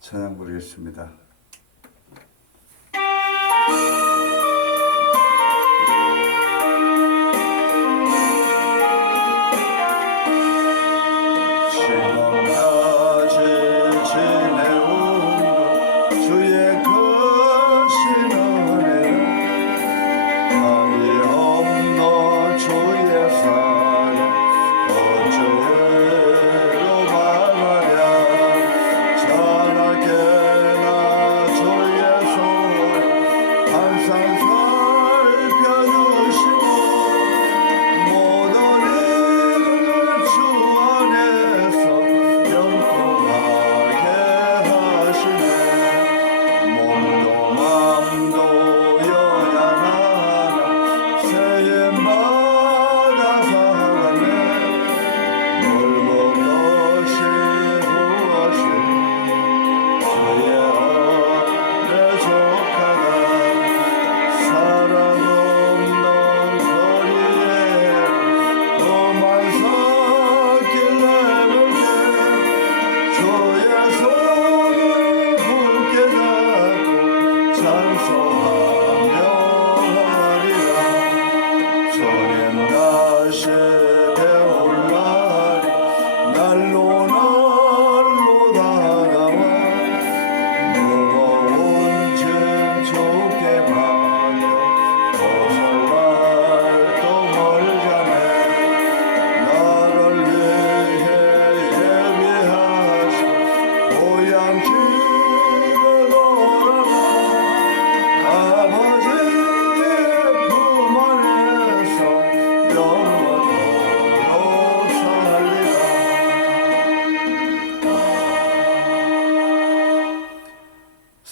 찬양 부르겠습니다.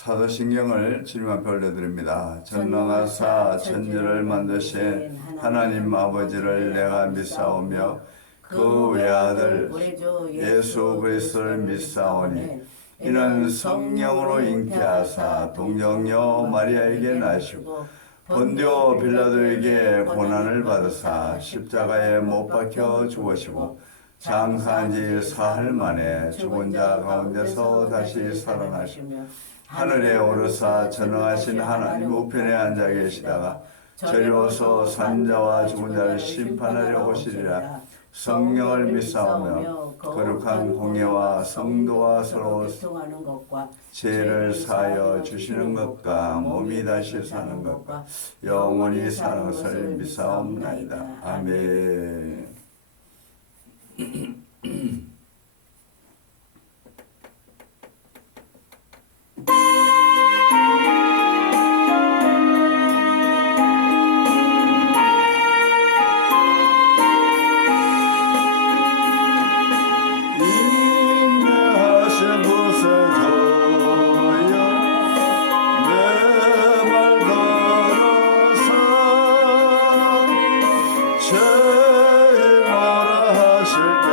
사도신경을 주님 앞에 올려드립니다. 전능하사 천지를 만드신 하나님 아버지를 내가 믿사오며 그 외아들 예수 그리스도를 믿사오니 이는 성령으로 잉태하사 동정녀 마리아에게 나시고 본디오 빌라도에게 고난을 받으사 십자가에 못 박혀 죽으시고 장사한 지 사흘 만에 죽은 자 가운데서 다시 살아나시며 하늘에 오르사 전능하신 하나님 우편에 앉아 계시다가 저리로서 산자와 죽은 자를 심판하려 오시리라. 성령을 믿사오며 거룩한 공예와 성도와 서로 죄를 사하여 주시는 것과 몸이 다시 사는 것과 영원히 사는 것을 믿사옵나이다. 아멘. 죄 뭐라 하실 때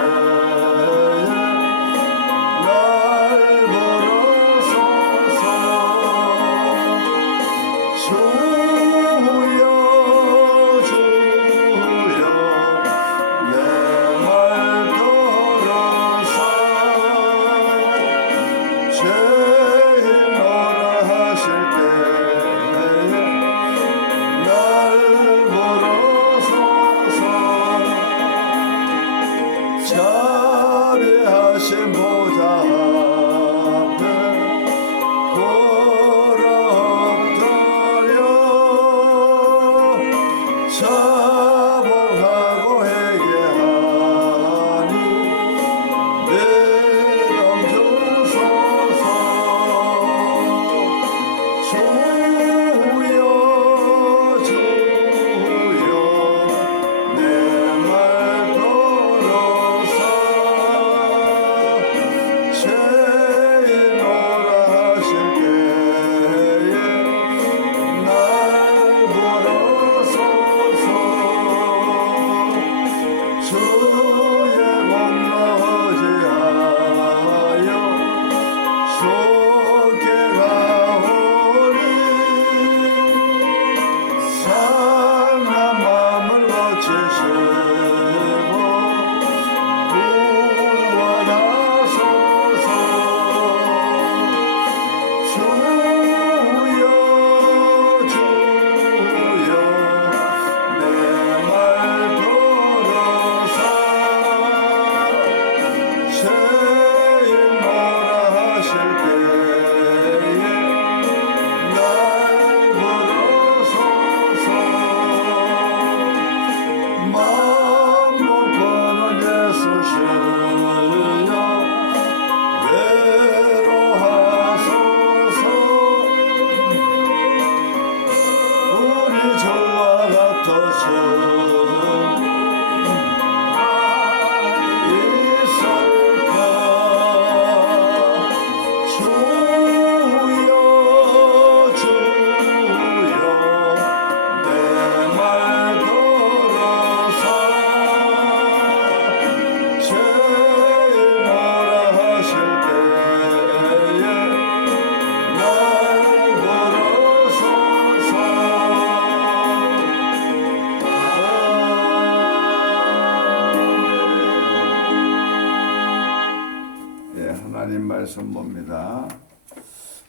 말씀 봅니다.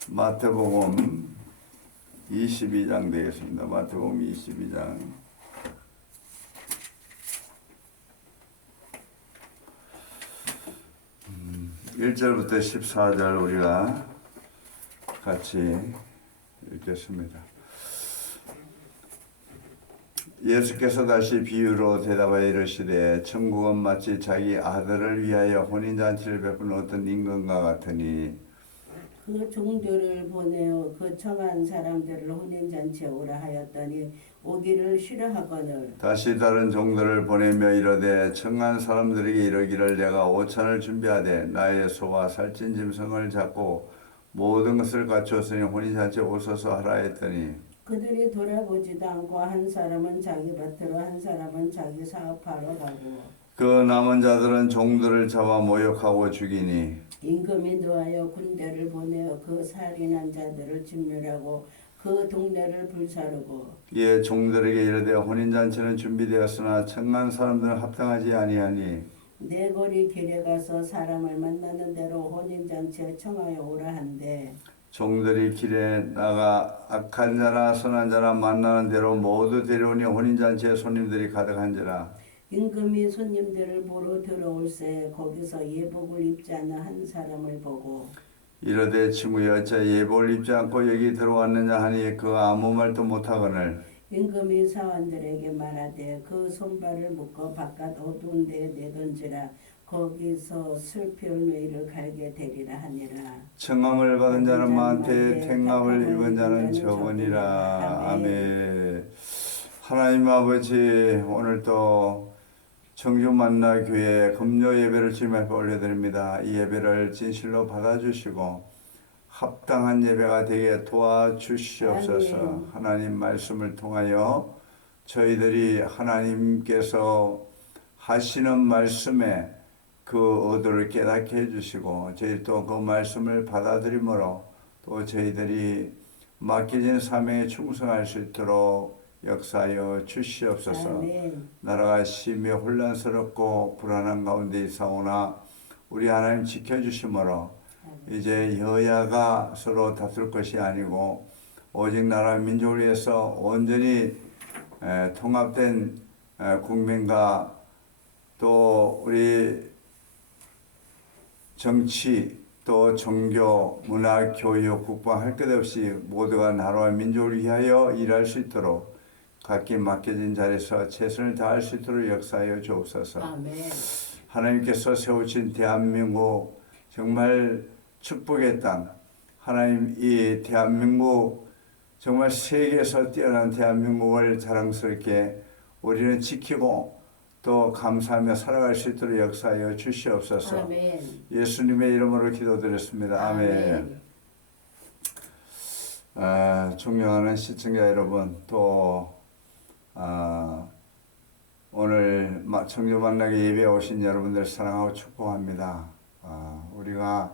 마태복음 22장 되겠습니다. 마태복음 22장 1절부터 14절 우리가 같이 읽겠습니다. 예수께서 다시 비유로 대답하여 이르시되 천국은 마치 자기 아들을 위하여 혼인잔치를 베푼 어떤 임금과 같으니 그 종들을 보내어 그 청한 사람들을 혼인잔치에 오라 하였더니 오기를 싫어하거늘 다시 다른 종들을 보내며 이르되 청한 사람들에게 이르기를 내가 오찬을 준비하되 나의 소와 살찐 짐승을 잡고 모든 것을 갖추었으니 혼인잔치에 오소서 하라 했더니 그들이 돌아보지도 않고 한 사람은 자기 밭으로 한 사람은 자기 사업하러 가고 그 남은 자들은 종들을 잡아 모욕하고 죽이니 임금이 노하여 군대를 보내어 그 살인한 자들을 진멸하고 그 동네를 불사르고 이에 종들에게 이르되 혼인잔치는 준비되었으나 청한 사람들은 합당하지 아니하니 내 거리 길에 가서 사람을 만나는 대로 혼인잔치에 청하여 오라 한대 종들이 길에 나가 악한 자나 선한 자나 만나는 대로 모두 데려오니 혼인잔치에 손님들이 가득한지라 임금이 손님들을 보러 들어올새 거기서 예복을 입지 않은 한 사람을 보고 이르되 친구여 어찌 예복을 입지 않고 여기 들어왔느냐 하니 그 아무 말도 못하거늘 임금이 사원들에게 말하되 그 손발을 묶어 바깥 어두운 데에 내던지라 거기서 슬피 울매이를 갈게 되리라 하니라. 청함을 받은 자는 많되 택함을 입은 자는 적으니라. 아멘. 하나님 아버지 오늘 또 청주 만나 교회 금요 예배를 주님 앞에 올려드립니다. 이 예배를 진실로 받아주시고 합당한 예배가 되게 도와주시옵소서. 아멘. 하나님 말씀을 통하여 저희들이 하나님께서 하시는 말씀에 그 의도를 깨닫게 해주시고 저희 또 그 말씀을 받아들임으로 또 저희들이 맡겨진 사명에 충성할 수 있도록 역사하여 주시옵소서. 아멘. 나라가 심히 혼란스럽고 불안한 가운데 있사오나 우리 하나님 지켜주심으로 이제 여야가 서로 다툴 것이 아니고 오직 나라 민족을 위해서 온전히 통합된 국민과 또 우리 정치 또 종교, 문화, 교육, 국방 할 것 없이 모두가 나라와 민족을 위하여 일할 수 있도록 각기 맡겨진 자리에서 최선을 다할 수 있도록 역사하여 주옵소서. 아멘. 하나님께서 세우신 대한민국 정말 축복의 땅, 하나님 이 대한민국 정말 세계에서 뛰어난 대한민국을 자랑스럽게 우리는 지키고 또 감사하며 살아갈 수 있도록 역사하여 주시옵소서. 아멘. 예수님의 이름으로 기도드렸습니다. 아멘. 존경하는 시청자 여러분, 또 오늘 청주 만나게 예배에 오신 여러분들 사랑하고 축복합니다. 우리가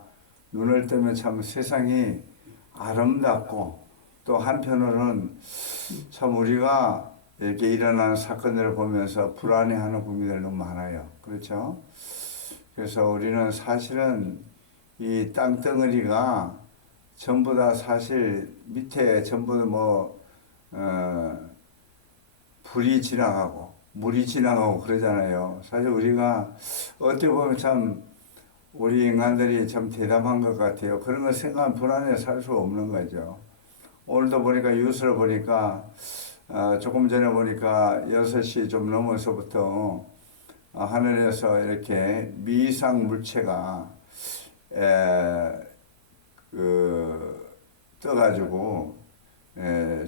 눈을 뜨면 참 세상이 아름답고 또 한편으로는 참 우리가 이렇게 일어나는 사건들을 보면서 불안해하는 국민들 너무 많아요. 그렇죠? 그래서 우리는 사실은 이 땅덩어리가 전부 다 사실 밑에 전부 불이 지나가고 물이 지나가고 그러잖아요. 사실 우리가 어떻게 보면 참 우리 인간들이 참 대담한 것 같아요. 그런 거 생각하면 불안해 살 수 없는 거죠. 오늘도 보니까 뉴스를 보니까 조금 전에 보니까 6시 좀 넘어서부터 하늘에서 이렇게 미상 물체가 떠가지고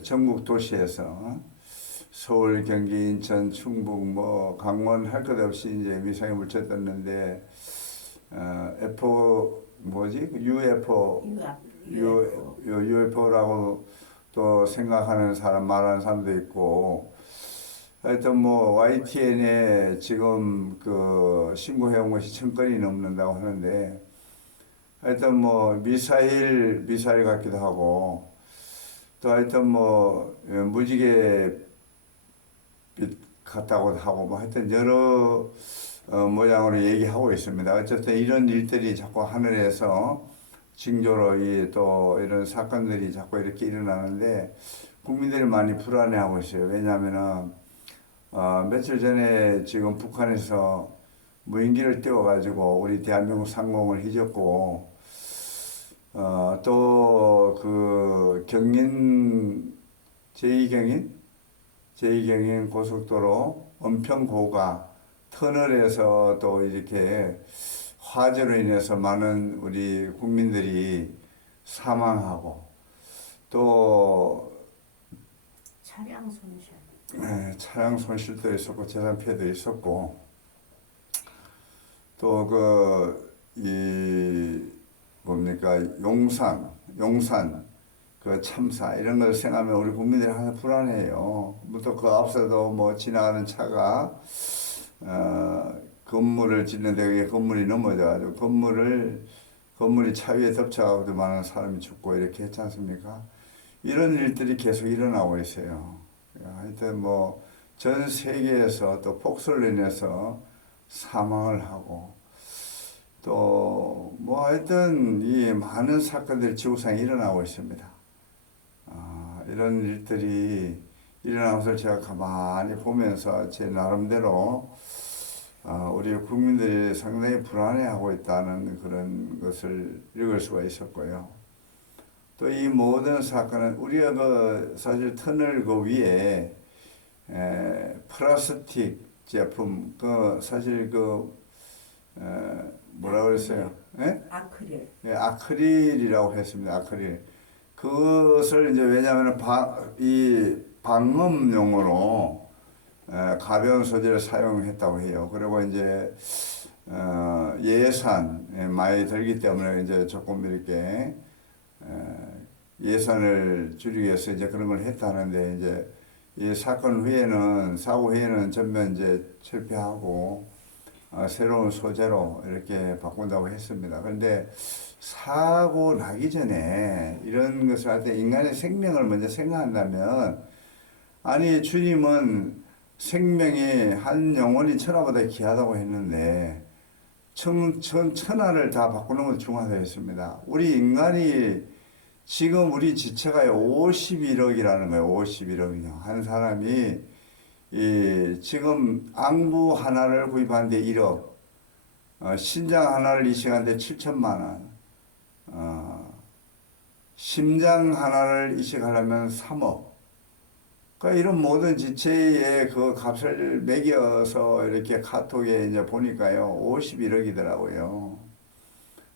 전국 도시에서 서울, 경기, 인천, 충북, 강원 할 것 없이 이제 미상의 물체 떴는데 UFO라고 또 생각하는 사람, 말하는 사람도 있고, 하여튼 YTN에 지금 그 신고해온 것이 1000건이 넘는다고 하는데, 하여튼 미사일 같기도 하고, 또 하여튼 무지개 빛 같다고 하고, 하여튼 여러 모양으로 얘기하고 있습니다. 어쨌든 이런 일들이 자꾸 하늘에서 징조로 또 이런 사건들이 자꾸 이렇게 일어나는데 국민들이 많이 불안해하고 있어요. 왜냐하면은 며칠 전에 지금 북한에서 무인기를 띄워가지고 우리 대한민국 상공을 휘젓고 또 그 경인 제2경인 고속도로 은평고가 터널에서 또 이렇게 화재로 인해서 많은 우리 국민들이 사망하고 또 차량 손실. 차량 손실도 있었고 재산 피해도 있었고 또 뭡니까 용산 그 참사 이런 걸 생각하면 우리 국민들이 항상 불안해요. 또 그 앞서도 뭐 지나가는 차가 건물을 짓는데 그게 건물이 넘어져가지고 건물이 차 위에 덮쳐가지고 많은 사람이 죽고 이렇게 했지 않습니까? 이런 일들이 계속 일어나고 있어요. 하여튼 뭐 전 세계에서 또 폭설로 인해서 사망을 하고 또 뭐 하여튼 이 많은 사건들이 지구상에 일어나고 있습니다. 이런 일들이 일어나서 제가 가만히 보면서 제 나름대로 우리 국민들이 상당히 불안해하고 있다는 그런 것을 읽을 수가 있었고요. 또 이 모든 사건은 우리가 사실 터널 위에 플라스틱 제품 사실 뭐라 그랬어요? 아크릴. 아크릴이라고 했습니다. 아크릴. 그것을 이제 왜냐하면 이 방음용으로 가벼운 소재를 사용했다고 해요. 그리고 이제 예산 많이 들기 때문에 이제 조금 이렇게 예산을 줄이기 위해서 이제 그런 걸 했다는데 이제 이 사건 후에는 사고 후에는 전면 이제 철폐하고 새로운 소재로 이렇게 바꾼다고 했습니다. 그런데 사고 나기 전에 이런 것을 할 때 인간의 생명을 먼저 생각한다면 아니 주님은 생명이 한 영혼이 천하보다 귀하다고 했는데 천하를 다 바꾸는 건 중하다고 했습니다. 우리 인간이 지금 우리 지체가 51억이라는 거예요. 51억이요. 한 사람이 지금 안구 하나를 구입하는데 1억, 신장 하나를 이식하는데 7천만 원, 심장 하나를 이식하려면 3억. 그러니까 이런 모든 지체의 그 값을 매겨서 이렇게 카톡에 이제 보니까요, 51억이더라고요.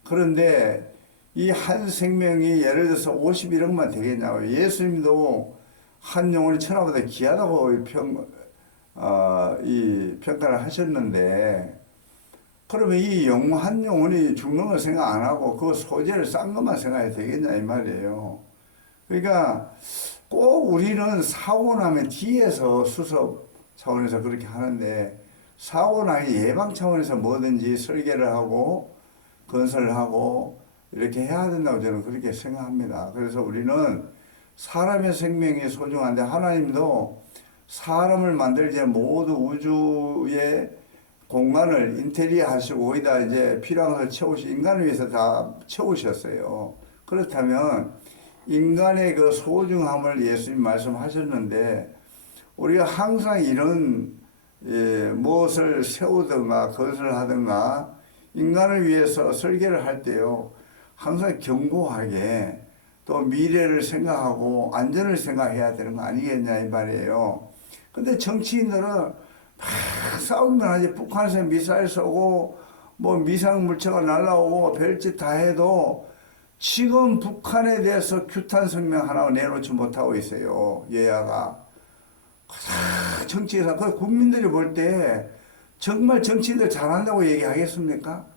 그런데 이 한 생명이 예를 들어서 51억만 되겠냐고요. 예수님도 한 영혼이 천하보다 귀하다고 평가를 하셨는데, 그러면 이 한 영혼이 죽는 걸 생각 안 하고 그 소재를 싼 것만 생각해야 되겠냐 이 말이에요. 그러니까 꼭 우리는 사고 나면 뒤에서 수습 차원에서 그렇게 하는데, 사고 나기 예방 차원에서 뭐든지 설계를 하고 건설을 하고 이렇게 해야 된다고 저는 그렇게 생각합니다. 그래서 우리는 사람의 생명이 소중한데 하나님도 사람을 만들기 전에 모두 우주의 공간을 인테리어 하시고 거기다 이제 필요한 것을 인간을 위해서 다 채우셨어요. 그렇다면 인간의 그 소중함을 예수님 말씀하셨는데 우리가 항상 이런 무엇을 세우든가 건설하든가 인간을 위해서 설계를 할 때요 항상 견고하게 또 미래를 생각하고 안전을 생각해야 되는 거 아니겠냐 이 말이에요. 근데 정치인들은 막 싸우면 하지. 북한에서 미사일 쏘고 뭐 미상 물체가 날라오고 별짓 다 해도 지금 북한에 대해서 규탄 성명 하나 내놓지 못하고 있어요. 여야가. 정치에서 그 국민들이 볼 때 정말 정치인들 잘한다고 얘기하겠습니까?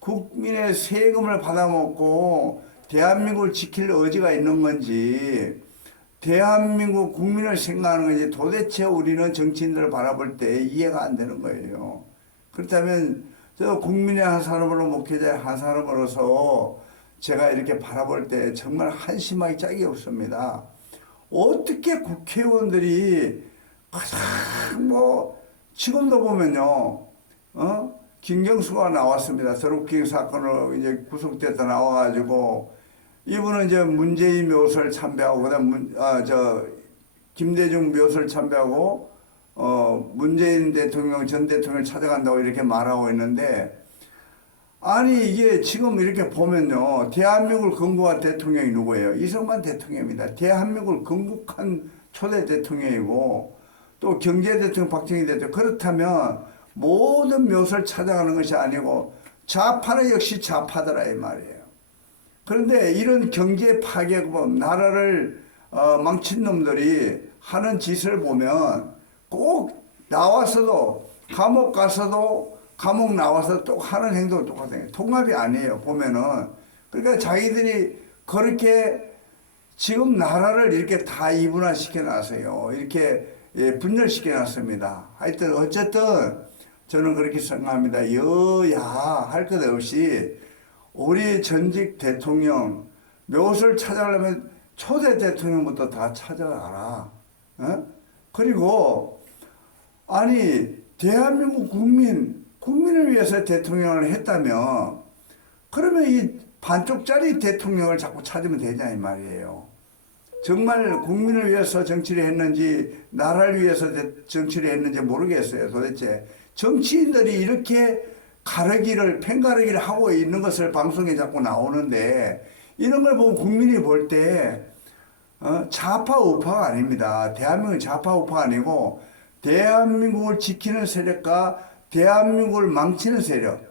국민의 세금을 받아먹고 대한민국을 지킬 의지가 있는 건지 대한민국 국민을 생각하는 건지 도대체 우리는 정치인들을 바라볼 때 이해가 안 되는 거예요. 그렇다면 저 국민의 한 사람으로 목회자의 한 사람으로서 제가 이렇게 바라볼 때 정말 한심하기 짝이 없습니다. 어떻게 국회의원들이 가장 지금도 보면요, 김경수가 나왔습니다. 드루킹 사건으로 이제 구속됐다 나와가지고 이분은 이제 문재인 묘소를 참배하고 그다음 김대중 묘소를 참배하고 문재인 대통령 전 대통령을 찾아간다고 이렇게 말하고 있는데 아니 이게 지금 이렇게 보면요 대한민국을 건국한 대통령이 누구예요? 이승만 대통령입니다. 대한민국을 건국한 초대 대통령이고 또 경제 대통령 박정희 대통령 그렇다면 모든 묘소를 찾아가는 것이 아니고 좌파는 역시 좌파더라 이 말이에요. 그런데 이런 경제 파괴범 나라를 망친 놈들이 하는 짓을 보면 꼭 나와서도 감옥 가서도 감옥 나와서 또 하는 행동은 똑같아요. 통합이 아니에요. 보면은 그러니까 자기들이 그렇게 지금 나라를 이렇게 다 이분화시켜 놨어요. 이렇게 분열시켜 놨습니다. 하여튼 어쨌든 저는 그렇게 생각합니다. 여야 할 것 없이 우리 전직 대통령 묘소를 찾아가려면 초대 대통령부터 다 찾아가라. 그리고 아니 대한민국 국민을 위해서 대통령을 했다면 그러면 이 반쪽짜리 대통령을 자꾸 찾으면 되냐 이 말이에요. 정말 국민을 위해서 정치를 했는지 나라를 위해서 정치를 했는지 모르겠어요. 도대체 정치인들이 이렇게 팽가르기를 하고 있는 것을 방송에 자꾸 나오는데 이런 걸 보고 국민이 볼 때 좌파 우파가 아닙니다. 대한민국은 좌파 우파가 아니고 대한민국을 지키는 세력과 대한민국을 망치는 세력,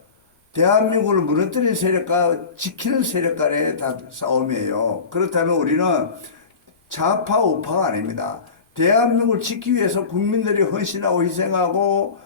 대한민국을 무너뜨리는 세력과 지키는 세력 간의 다 싸움이에요. 그렇다면 우리는 좌파 우파가 아닙니다. 대한민국을 지키기 위해서 국민들이 헌신하고 희생하고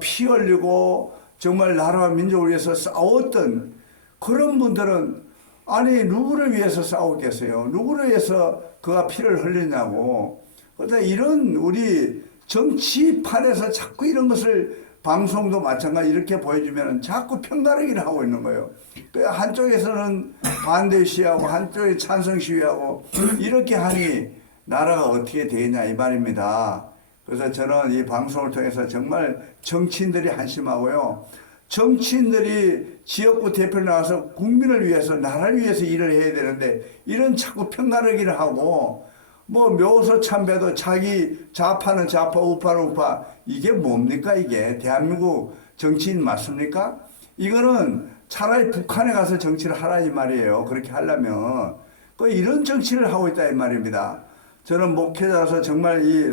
피 흘리고 정말 나라와 민족을 위해서 싸웠던 그런 분들은 아니 누구를 위해서 싸웠겠어요? 누구를 위해서 그가 피를 흘리냐고. 그러다 이런 우리 정치판에서 자꾸 이런 것을 방송도 마찬가지 이렇게 보여주면 자꾸 편가르기를 하고 있는 거예요. 한쪽에서는 반대 시위하고 한쪽에 찬성 시위하고 이렇게 하니 나라가 어떻게 되겠냐 이 말입니다. 그래서 저는 이 방송을 통해서 정말 정치인들이 한심하고요. 정치인들이 지역구 대표로 나와서 국민을 위해서 나라를 위해서 일을 해야 되는데 이런 자꾸 편가르기를 하고 뭐 묘소 참배도 자기 좌파는 좌파 우파는 우파 이게 뭡니까 이게 대한민국 정치인 맞습니까? 이거는 차라리 북한에 가서 정치를 하라 이 말이에요. 그렇게 하려면 이런 정치를 하고 있다 이 말입니다. 저는 목회자로서 정말 이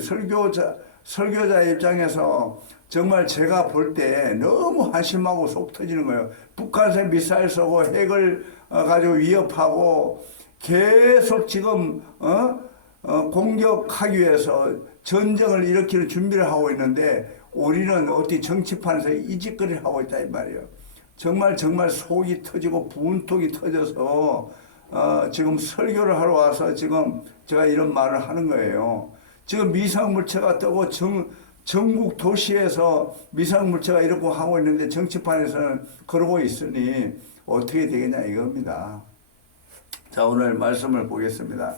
설교자의 입장에서 정말 제가 볼 때 너무 한심하고 속 터지는 거예요. 북한에서 미사일 쏘고 핵을 가지고 위협하고 계속 지금 공격하기 위해서 전쟁을 일으키는 준비를 하고 있는데 우리는 어디 정치판에서 이 짓거리를 하고 있다 이 말이에요. 정말 속이 터지고 분통이 터져서 지금 설교를 하러 와서 지금 제가 이런 말을 하는 거예요. 지금 미상물체가 뜨고 전국 도시에서 미상물체가 이렇게 하고 있는데 정치판에서는 그러고 있으니 어떻게 되겠냐 이겁니다. 자 오늘 말씀을 보겠습니다.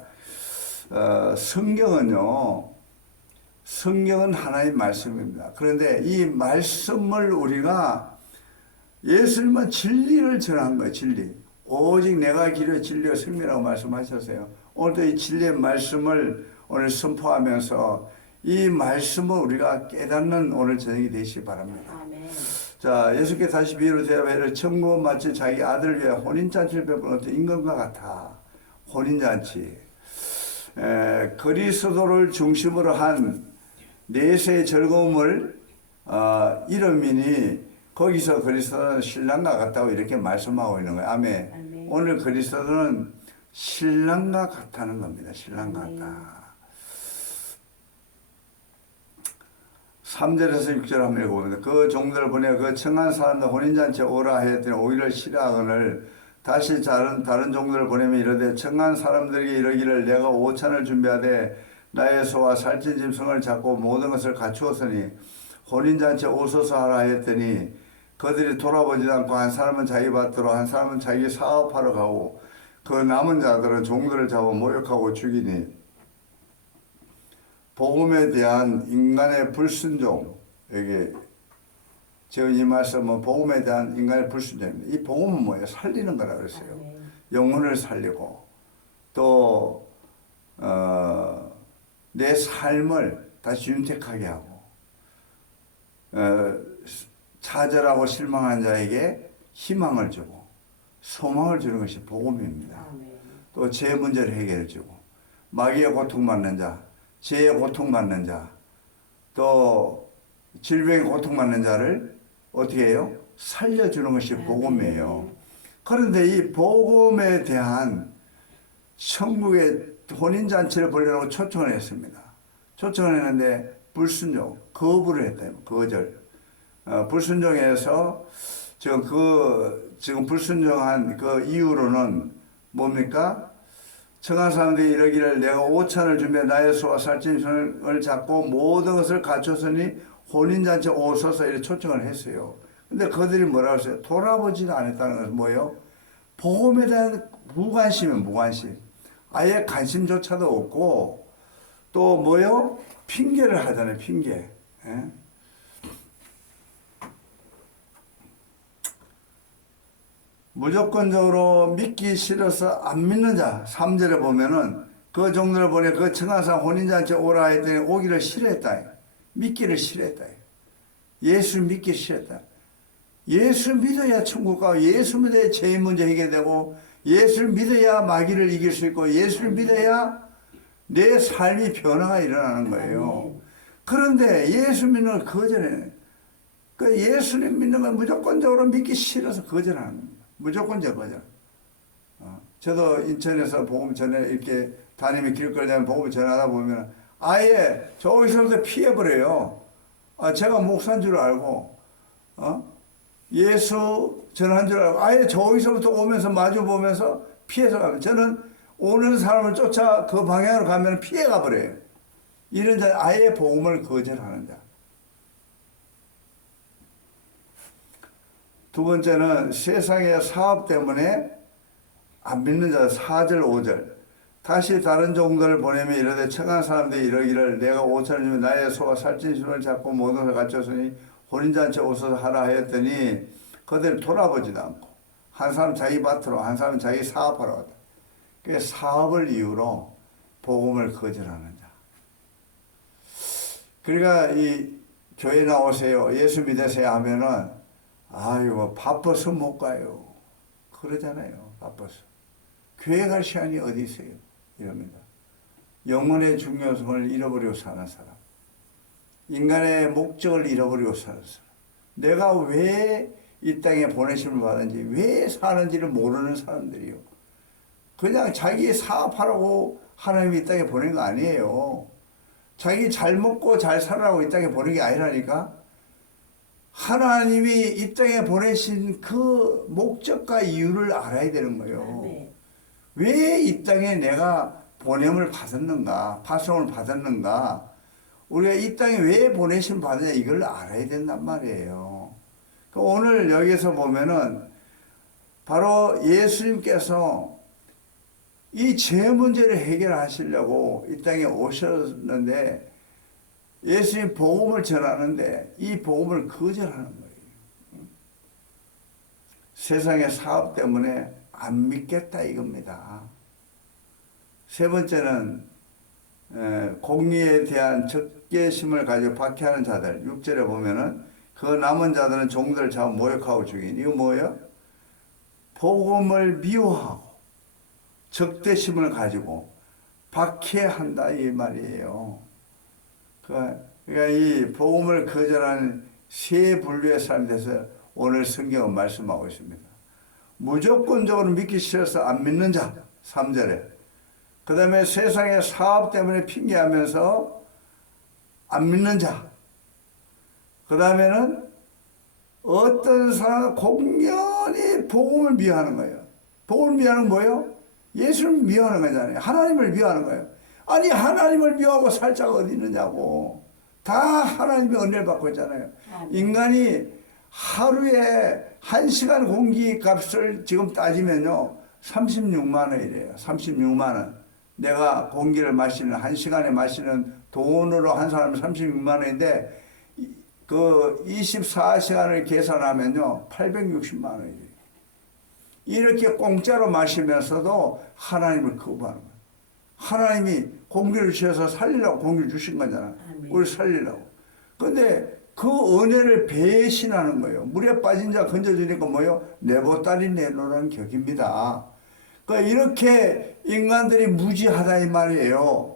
성경은 하나의 말씀입니다. 그런데 이 말씀을 우리가 예수님은 진리를 전한 거예요. 진리. 오직 내가 길이요 진리요 생명이라고 말씀하셨어요. 오늘도 이 진리의 말씀을 오늘 선포하면서 이 말씀을 우리가 깨닫는 오늘 저녁이 되시기 바랍니다. 아멘. 자, 예수께 다시 비유로 대답하여 천국은 마치 자기 아들을 위해 혼인잔치를 베푸는 어떤 임금과 같아. 혼인잔치. 그리스도를 중심으로 한 내세의 즐거움을 이름이니 거기서 그리스도는 신랑과 같다고 이렇게 말씀하고 있는 거예요. 아멘. 아멘. 오늘 그리스도는 신랑과 같다는 겁니다. 신랑과 같다. 3절에서 6절 한번 읽어봅니다. 그 종들을 보내 그 청한 사람들 혼인잔치에 오라 하였더니 오히려 싫어하거늘 다시 다른 종들을 보내면 이르되 청한 사람들에게 이르기를 내가 5천을 준비하되 나의 소와 살찐 짐승을 잡고 모든 것을 갖추었으니 혼인잔치에 오소서 하라 하였더니 그들이 돌아보지도 않고 한 사람은 자기 밭으로 한 사람은 자기 사업하러 가고 그 남은 자들은 종들을 잡아 모욕하고 죽이니 복음에 대한 인간의 불순종, 여기 지금 이 말씀은 복음에 대한 인간의 불순종입니다. 이 복음은 뭐예요? 살리는 거라 그랬어요. 아멘. 영혼을 살리고 또 내 삶을 다시 윤택하게 하고 좌절하고 실망한 자에게 희망을 주고 소망을 주는 것이 복음입니다. 아멘. 또 죄 문제를 해결해 주고 마귀의 고통받는 자, 죄의 고통받는 자, 또 질병의 고통받는 자를 어떻게 해요? 살려주는 것이 복음이에요. 그런데 이 복음에 대한 천국의 혼인잔치를 벌이라고 초청을 했습니다. 초청을 했는데 불순종, 거부를 했다. 거절. 불순종해서 지금 불순종한 그 이유로는 뭡니까? 청한 사람들이 이러기를 내가 오찬을 준비해 나의 소와 살찐 손을 잡고 모든 것을 갖췄으니 혼인잔치에 오소서 이렇게 초청을 했어요. 근데 그들이 뭐라고 했어요? 돌아보지도 않았다는 것은 뭐예요? 복음에 대한 무관심은 무관심. 아예 관심조차도 없고 또 뭐요? 핑계를 하잖아요. 핑계. 예? 무조건적으로 믿기 싫어서 안 믿는 자 3절에 보면은 그 종들을 보내 그 청하사 혼인잔치에 오라 했더니 오기를 싫어했다. 믿기를 싫어했다. 예수 믿기 싫어했다. 예수 믿어야 천국 가고 예수 믿어야 죄의 문제 해결되고 예수를 믿어야 마귀를 이길 수 있고 예수를 믿어야 내 삶이 변화가 일어나는 거예요. 그런데 예수 믿는 걸 거절해. 그 예수님 믿는 걸 무조건적으로 믿기 싫어서 거절하는 겁니다. 무조건적 거절. 저도 인천에서 복음 전에 이렇게 다니면 길거리에 복음 전하다 보면 아예 저기서부터 피해버려요. 제가 목사인 줄 알고 예수 전한 줄 알고 아예 저기서부터 오면서 마주 보면서 피해서 가면 저는 오는 사람을 쫓아 그 방향으로 가면 피해가 버려요. 이런 자 아예 복음을 거절하는 자. 두 번째는 세상의 사업 때문에 안 믿는 자 4절 5절 다시 다른 종들을 보내며 이르되 청한 사람들이 이러기를 내가 5천을 주면 나의 소와 살찐 신을 잡고 모든 것을 갖췄으니 혼인잔치에 오소서 하라 하였더니 그들을 돌아보지도 않고 한 사람 자기 밭으로 한 사람 자기 사업하러 갔다. 그 사업을 이유로 복음을 거절하는 자. 그러니까 이 교회 나오세요. 예수 믿으세요 하면은 아이고 바빠서 못 가요. 그러잖아요. 바빠서. 교회 갈 시간이 어디 있어요? 이럽니다. 영혼의 중요성을 잃어버리고 사는 사람. 인간의 목적을 잃어버리고 사는 사람. 내가 왜 이 땅에 보내심을 받은지 왜 사는지를 모르는 사람들이요. 그냥 자기 사업하라고 하나님이 이 땅에 보낸 거 아니에요. 자기 잘 먹고 잘 살라고 이 땅에 보낸 게 아니라니까. 하나님이 이 땅에 보내신 그 목적과 이유를 알아야 되는 거예요. 왜 이 땅에 내가 보냄을 받았는가, 파송을 받았는가, 우리가 이 땅에 왜 보내심 받느냐 이걸 알아야 된단 말이에요. 오늘 여기서 보면은 바로 예수님께서 이 죄 문제를 해결하시려고 이 땅에 오셨는데 예수님 복음을 전하는데 이 복음을 거절하는 거예요. 세상의 사업 때문에 안 믿겠다 이겁니다. 세 번째는 공의에 대한 적개심을 가지고 박해하는 자들 6절에 보면은 그 남은 자들은 종들을 잡아 모욕하고 죽인. 이거 뭐예요? 복음을 미워하고 적대심을 가지고 박해한다 이 말이에요. 그러니까 이 복음을 거절하는 세 분류의 삶에 대해서 오늘 성경은 말씀하고 있습니다. 무조건적으로 믿기 싫어서 안 믿는 자 3절에 그 다음에 세상의 사업 때문에 핑계하면서 안 믿는 자 그 다음에는 어떤 사람은 공연히 복음을 미워하는 거예요. 복음을 미워하는 건 뭐예요? 예수를 미워하는 거잖아요. 하나님을 미워하는 거예요. 아니 하나님을 미워하고 살 자가 어디 있느냐고. 다 하나님의 은혜를 받고 있잖아요. 인간이 하루에 1시간 공기 값을 지금 따지면요 36만 원이래요. 36만 원. 내가 공기를 마시는 1시간에 마시는 돈으로 한 사람은 36만 원인데 그 24시간을 계산하면요 860만 원이에요. 이렇게 공짜로 마시면서도 하나님을 거부하는 거예요. 하나님이 공기를 주셔서 살리라고 공기를 주신 거잖아. 아멘. 우리 살리라고. 근데 그 은혜를 배신하는 거예요. 물에 빠진 자 건져주니까 뭐요? 내 보따리 내놓으라는 격입니다. 그러니까 이렇게 인간들이 무지하다 이 말이에요.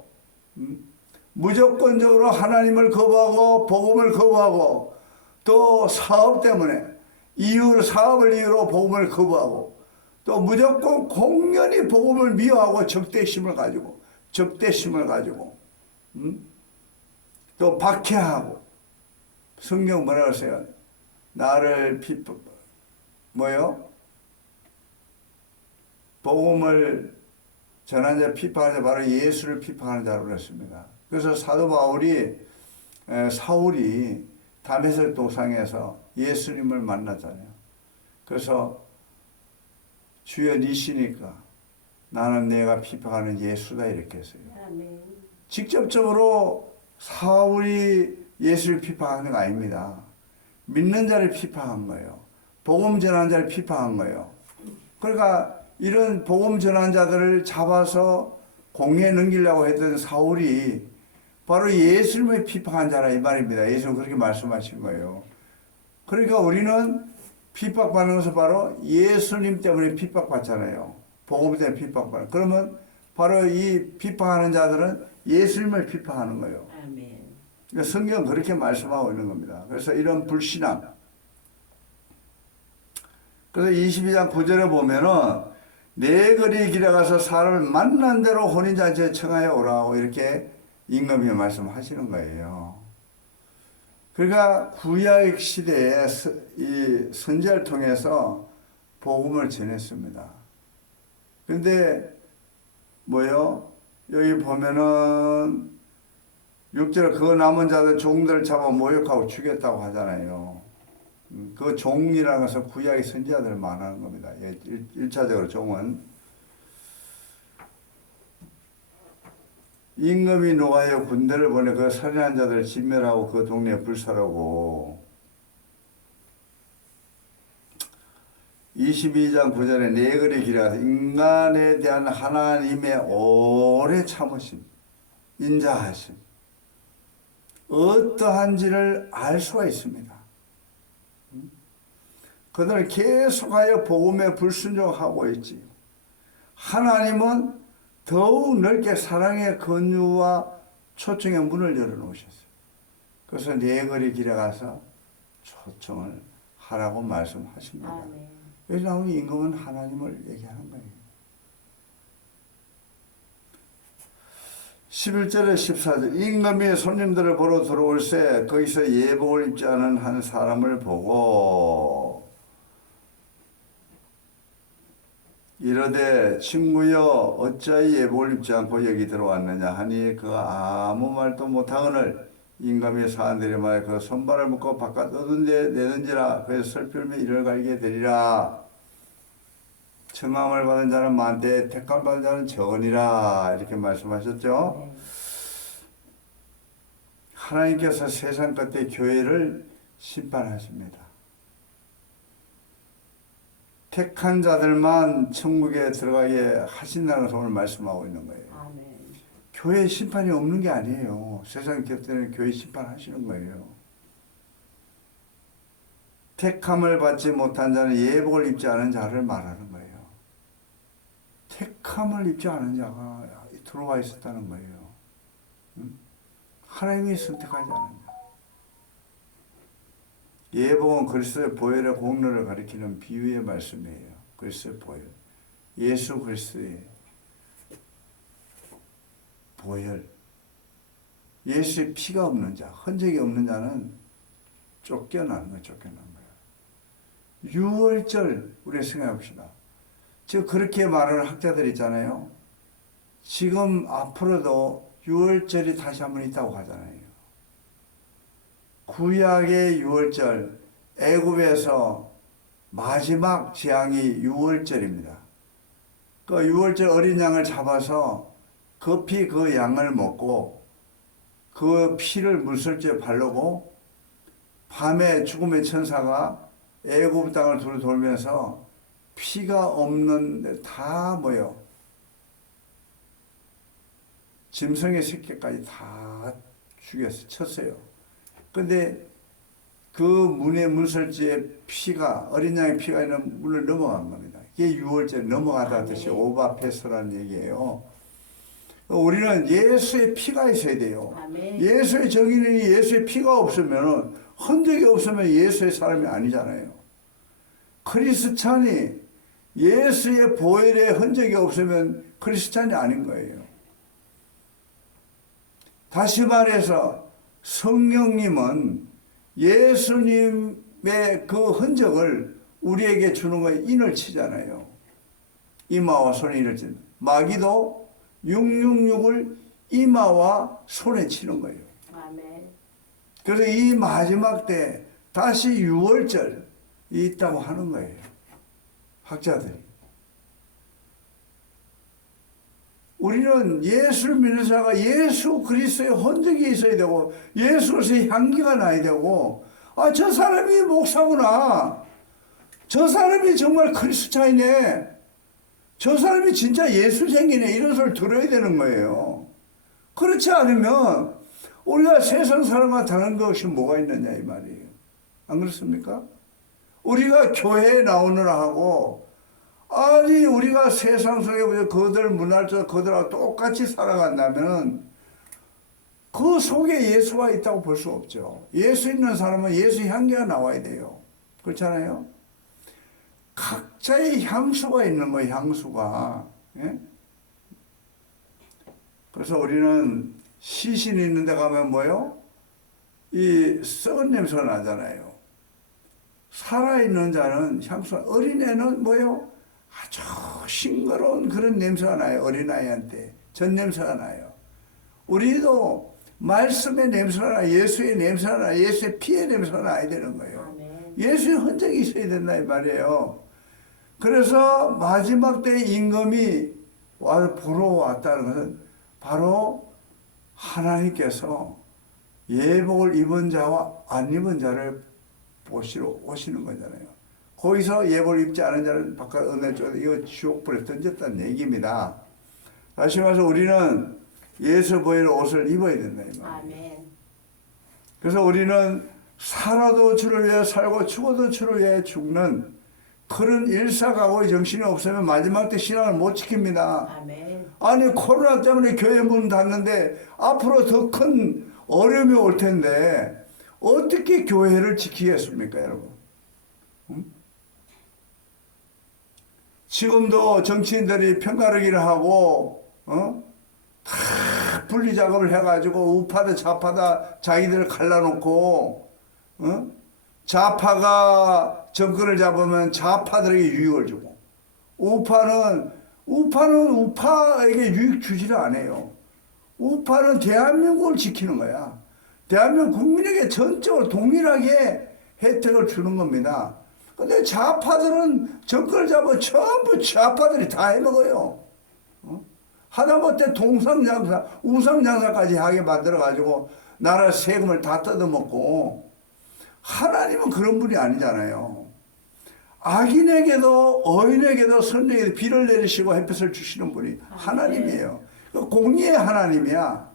무조건적으로 하나님을 거부하고 복음을 거부하고 또 사업 때문에 사업을 이유로 복음을 거부하고 또 무조건 공연히 복음을 미워하고 적대심을 가지고 또 박해하고 성경 뭐라 그러세요? 나를 복음을 전한 자 비판하는 자 바로 예수를 비판하는 자라고 그랬습니다. 그래서 사도 바울이 사울이 다메섹 도상에서 예수님을 만났잖아요. 그래서 주여 니시니까 나는 내가 비판하는 예수다 이렇게 했어요. 아멘. 직접적으로 사울이 예수를 비판하는 거 아닙니다. 믿는 자를 비판한 거예요. 복음 전하는 자를 비판한 거예요. 그러니까 이런 복음 전하는 자들을 잡아서 공에 넘기려고 했던 사울이 바로 예수님을 비판한 자라 이 말입니다. 예수는 그렇게 말씀하신 거예요. 그러니까 우리는 핍박받는 것은 바로 예수님 때문에 핍박받잖아요. 복음 때문에 핍박받는. 그러면 바로 이 비판하는 자들은 예수님을 비판하는 거예요. 아멘. 그러니까 성경은 그렇게 말씀하고 있는 겁니다. 그래서 이런 불신앙. 그래서 22장 9절에 보면은 내 거리 길에 가서 사람을 만난 대로 혼인잔치에 청하여 오라고 이렇게 임금이 말씀하시는 거예요. 그러니까 구약 시대에 이 선지자를 통해서 복음을 전했습니다. 근데 여기 보면은 6절에 그 남은 자들 종들을 잡아 모욕하고 죽였다고 하잖아요. 그 종이라는 것은 구약의 선지자들을 말하는 겁니다. 1차적으로 종은 임금이 노하여 군대를 보내 그 살인한 자들을 진멸하고 그 동네에 불사르고 22장 9절에 네 거리 길에 가서 인간에 대한 하나님의 오래 참으심, 인자하심 어떠한지를 알 수가 있습니다. 그들은 계속하여 복음에 불순종하고 있지. 하나님은 더욱 넓게 사랑의 권유와 초청의 문을 열어놓으셨어요. 그래서 네 거리 길에 가서 초청을 하라고 말씀하십니다. 아멘. 여기 나오는 임금은 하나님을 얘기하는 거예요. 11절에 14절 임금이 손님들을 보러 들어올새 거기서 예복을 입지 않은 한 사람을 보고 이르되 친구여 어찌하여 예복을 입지 않고 여기 들어왔느냐 하니 그 아무 말도 못하거늘 임금이 사람들이 말해 그 손발을 묶고 바깥 어두운 데 내던지라 그에서 슬피울며 이를 갈게 되리라. 청함을 받은 자는 많되 택함 받은 자는 적으니라 이렇게 말씀하셨죠. 네. 하나님께서 세상 끝에 교회를 심판하십니다. 택한 자들만 천국에 들어가게 하신다는 것을 오늘 말씀하고 있는 거예요. 아멘. 교회 심판이 없는 게 아니에요. 세상 곁에는 교회 심판하시는 거예요. 택함을 받지 못한 자는 예복을 입지 않은 자를 말하는 거예요. 택함을 입지 않은 자가 들어와 있었다는 거예요. 하나님이 선택하지 않은 자. 예복은 그리스도의 보혈의 공로를 가리키는 비유의 말씀이에요. 그리스도의 보혈. 예수 그리스도의 보혈. 예수의 피가 없는 자, 흔적이 없는 자는 쫓겨나는 거예요. 쫓겨나는 거예요. 유월절 우리가 생각해봅시다. 즉 그렇게 말하는 학자들 있잖아요. 지금 앞으로도 유월절이 다시 한번 있다고 하잖아요. 구약의 유월절, 애굽에서 마지막 재앙이 유월절입니다. 그 유월절 어린 양을 잡아서 급히 그 양을 먹고 그 피를 물설주에 바르고 밤에 죽음의 천사가 애굽 땅을 두루 돌면서 피가 없는 데 다 모여 짐승의 새끼까지 다 죽였어요. 쳤어요. 근데 그 문의 문설지에 피가 어린 양의 피가 있는 물을 넘어간 겁니다. 이게 유월절 넘어가다 뜻이 오바페스라는 얘기예요. 우리는 예수의 피가 있어야 돼요. 아멘. 예수의 정인이 예수의 피가 없으면 흔적이 없으면 예수의 사람이 아니잖아요. 크리스찬이 예수의 보혈의 흔적이 없으면 크리스찬이 아닌 거예요. 다시 말해서 성령님은 예수님의 그 흔적을 우리에게 주는 거에 인을 치잖아요. 이마와 손에 인을 치는. 마귀도 666을 이마와 손에 치는 거예요. 아멘. 그래서 이 마지막 때 다시 6월절이 있다고 하는 거예요. 학자들이. 우리는 예수를 믿는 자가 예수 그리스도의 흔적이 있어야 되고 예수로서의 향기가 나야 되고 아, 저 사람이 목사구나. 저 사람이 정말 크리스찬이네. 저 사람이 진짜 예수생이네. 이런 소리를 들어야 되는 거예요. 그렇지 않으면 우리가 세상 사람과 다른 것이 뭐가 있느냐 이 말이에요. 안 그렇습니까? 우리가 교회에 나오느라 하고 아니 우리가 세상 속에 그들 문화적 그들하고 똑같이 살아간다면 그 속에 예수가 있다고 볼 수 없죠. 예수 있는 사람은 예수 향기가 나와야 돼요. 그렇잖아요. 각자의 향수가 있는 거예요. 향수가. 예? 그래서 우리는 시신이 있는 데 가면 뭐요? 이 썩은 냄새가 나잖아요. 살아있는 자는 향수가, 어린애는 뭐요? 아주 싱그러운 그런 냄새가 나요. 어린아이한테. 전 냄새가 나요. 우리도 말씀의 냄새가 나요. 예수의 냄새가 나요. 예수의 피의 냄새가 나야 되는 거예요. 아멘. 예수의 흔적이 있어야 된다 이 말이에요. 그래서 마지막 때 임금이 와서 보러 왔다는 것은 바로 하나님께서 예복을 입은 자와 안 입은 자를 보시러 오시는 거잖아요. 거기서 예복을 입지 않은 자를 바깥 은혜 쪽에 이거 지옥불에 던졌다는 얘기입니다. 다시 말해서 우리는 예수 보혈 옷을 입어야 된다 이 말이에요. 아멘. 그래서 우리는 살아도 주를 위해 살고 죽어도 주를 위해 죽는 그런 일사각오의 정신이 없으면 마지막 때 신앙을 못 지킵니다. 아멘. 아니 코로나 때문에 교회 문 닫는데 앞으로 더 큰 어려움이 올 텐데 어떻게 교회를 지키겠습니까 여러분? 지금도 정치인들이 편가르기를 하고 다 분리 작업을 해가지고 우파다 좌파다 자기들을 갈라놓고 좌파가 정권을 잡으면 좌파들에게 유익을 주고 우파는 우파에게 유익 주지를 않아요. 우파는 대한민국을 지키는 거야. 대한민국 국민에게 전적으로 동일하게 혜택을 주는 겁니다. 근데 좌파들은 정권을 잡으면 전부 좌파들이 다 해먹어요. 하다못해 동상장사, 우상장사까지 하게 만들어가지고 나라 세금을 다 뜯어먹고 하나님은 그런 분이 아니잖아요. 악인에게도 어인에게도 선생에게도 비를 내리시고 햇빛을 주시는 분이 하나님이에요. 공의의 하나님이야.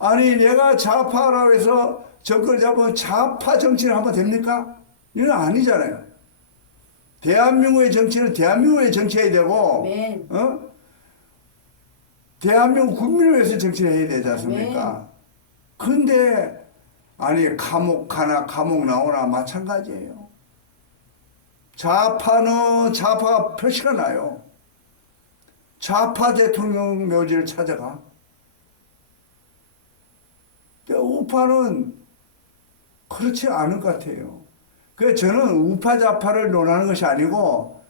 아니 내가 좌파라고 해서 정권을 잡으면 좌파 정치를 하면 됩니까? 이건 아니잖아요. 대한민국의 정치는 대한민국의 정치해야 되고 아멘. 대한민국 국민을 위해서 정치를 해야 되지 않습니까? 근데 아니 감옥 가나 감옥 나오나 마찬가지예요. 좌파는 좌파가 표시가 나요. 좌파 대통령 묘지를 찾아가. 우파는 그렇지 않을 것 같아요. 그래서 저는 우파 좌파를 논하는 것이 아니고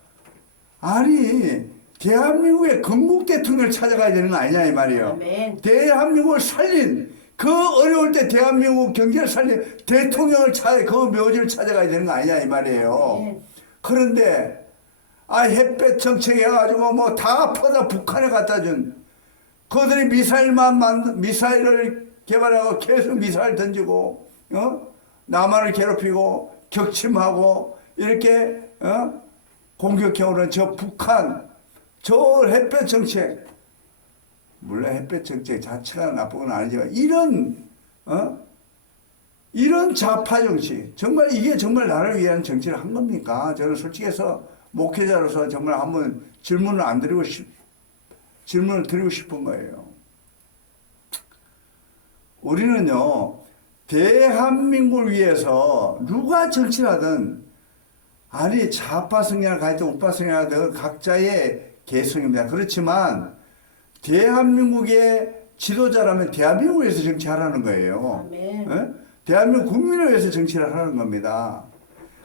아니 대한민국의 건국 대통령을 찾아가야 되는 거 아니냐 이 말이에요. 아멘. 대한민국을 살린 그 어려울 때 대한민국 경제를 살린 대통령을 그 묘지를 찾아가야 되는 거 아니냐 이 말이에요. 아멘. 그런데 햇볕 정책 해가지고 뭐 다 퍼다 북한에 갖다 준 그들이 미사일을 개발하고 계속 미사일 던지고 남한을 괴롭히고 격침하고 이렇게 공격해오는 저 북한, 저 햇볕 정책, 물론 햇볕 정책 자체가 나쁜 건 아니지만 이런 좌파 정치, 정말 이게 정말 나를 위한 정치를 한 겁니까? 저는 솔직히 해서 목회자로서 정말 한번 질문을 드리고 싶은 거예요. 우리는요, 대한민국을 위해서 누가 정치를 하든, 아니, 좌파 성향을 가지든 우파 성향을 가지든 각자의 개성입니다. 그렇지만, 대한민국의 지도자라면 대한민국을 위해서 정치하라는 거예요. 아멘. 대한민국 국민을 위해서 정치를 하는 겁니다.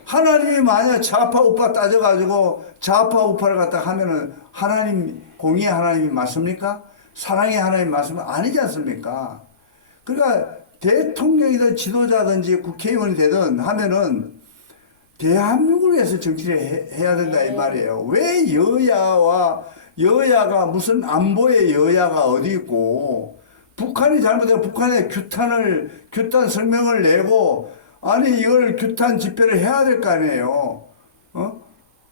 하나님이 만약 좌파 우파 따져가지고 좌파 우파를 갖다 하면은 하나님, 공의의 하나님이 맞습니까? 사랑의 하나님이 맞습니까? 아니지 않습니까? 그러니까 대통령이든 지도자든지 국회의원이 되든 하면은 대한민국을 위해서 정치를 해야 된다 이 말이에요. 왜 여야가 무슨 안보의 여야가 어디 있고, 북한이 잘못되면 북한에 규탄 성명을 내고, 아니 이걸 규탄 집회를 해야 될 거 아니에요.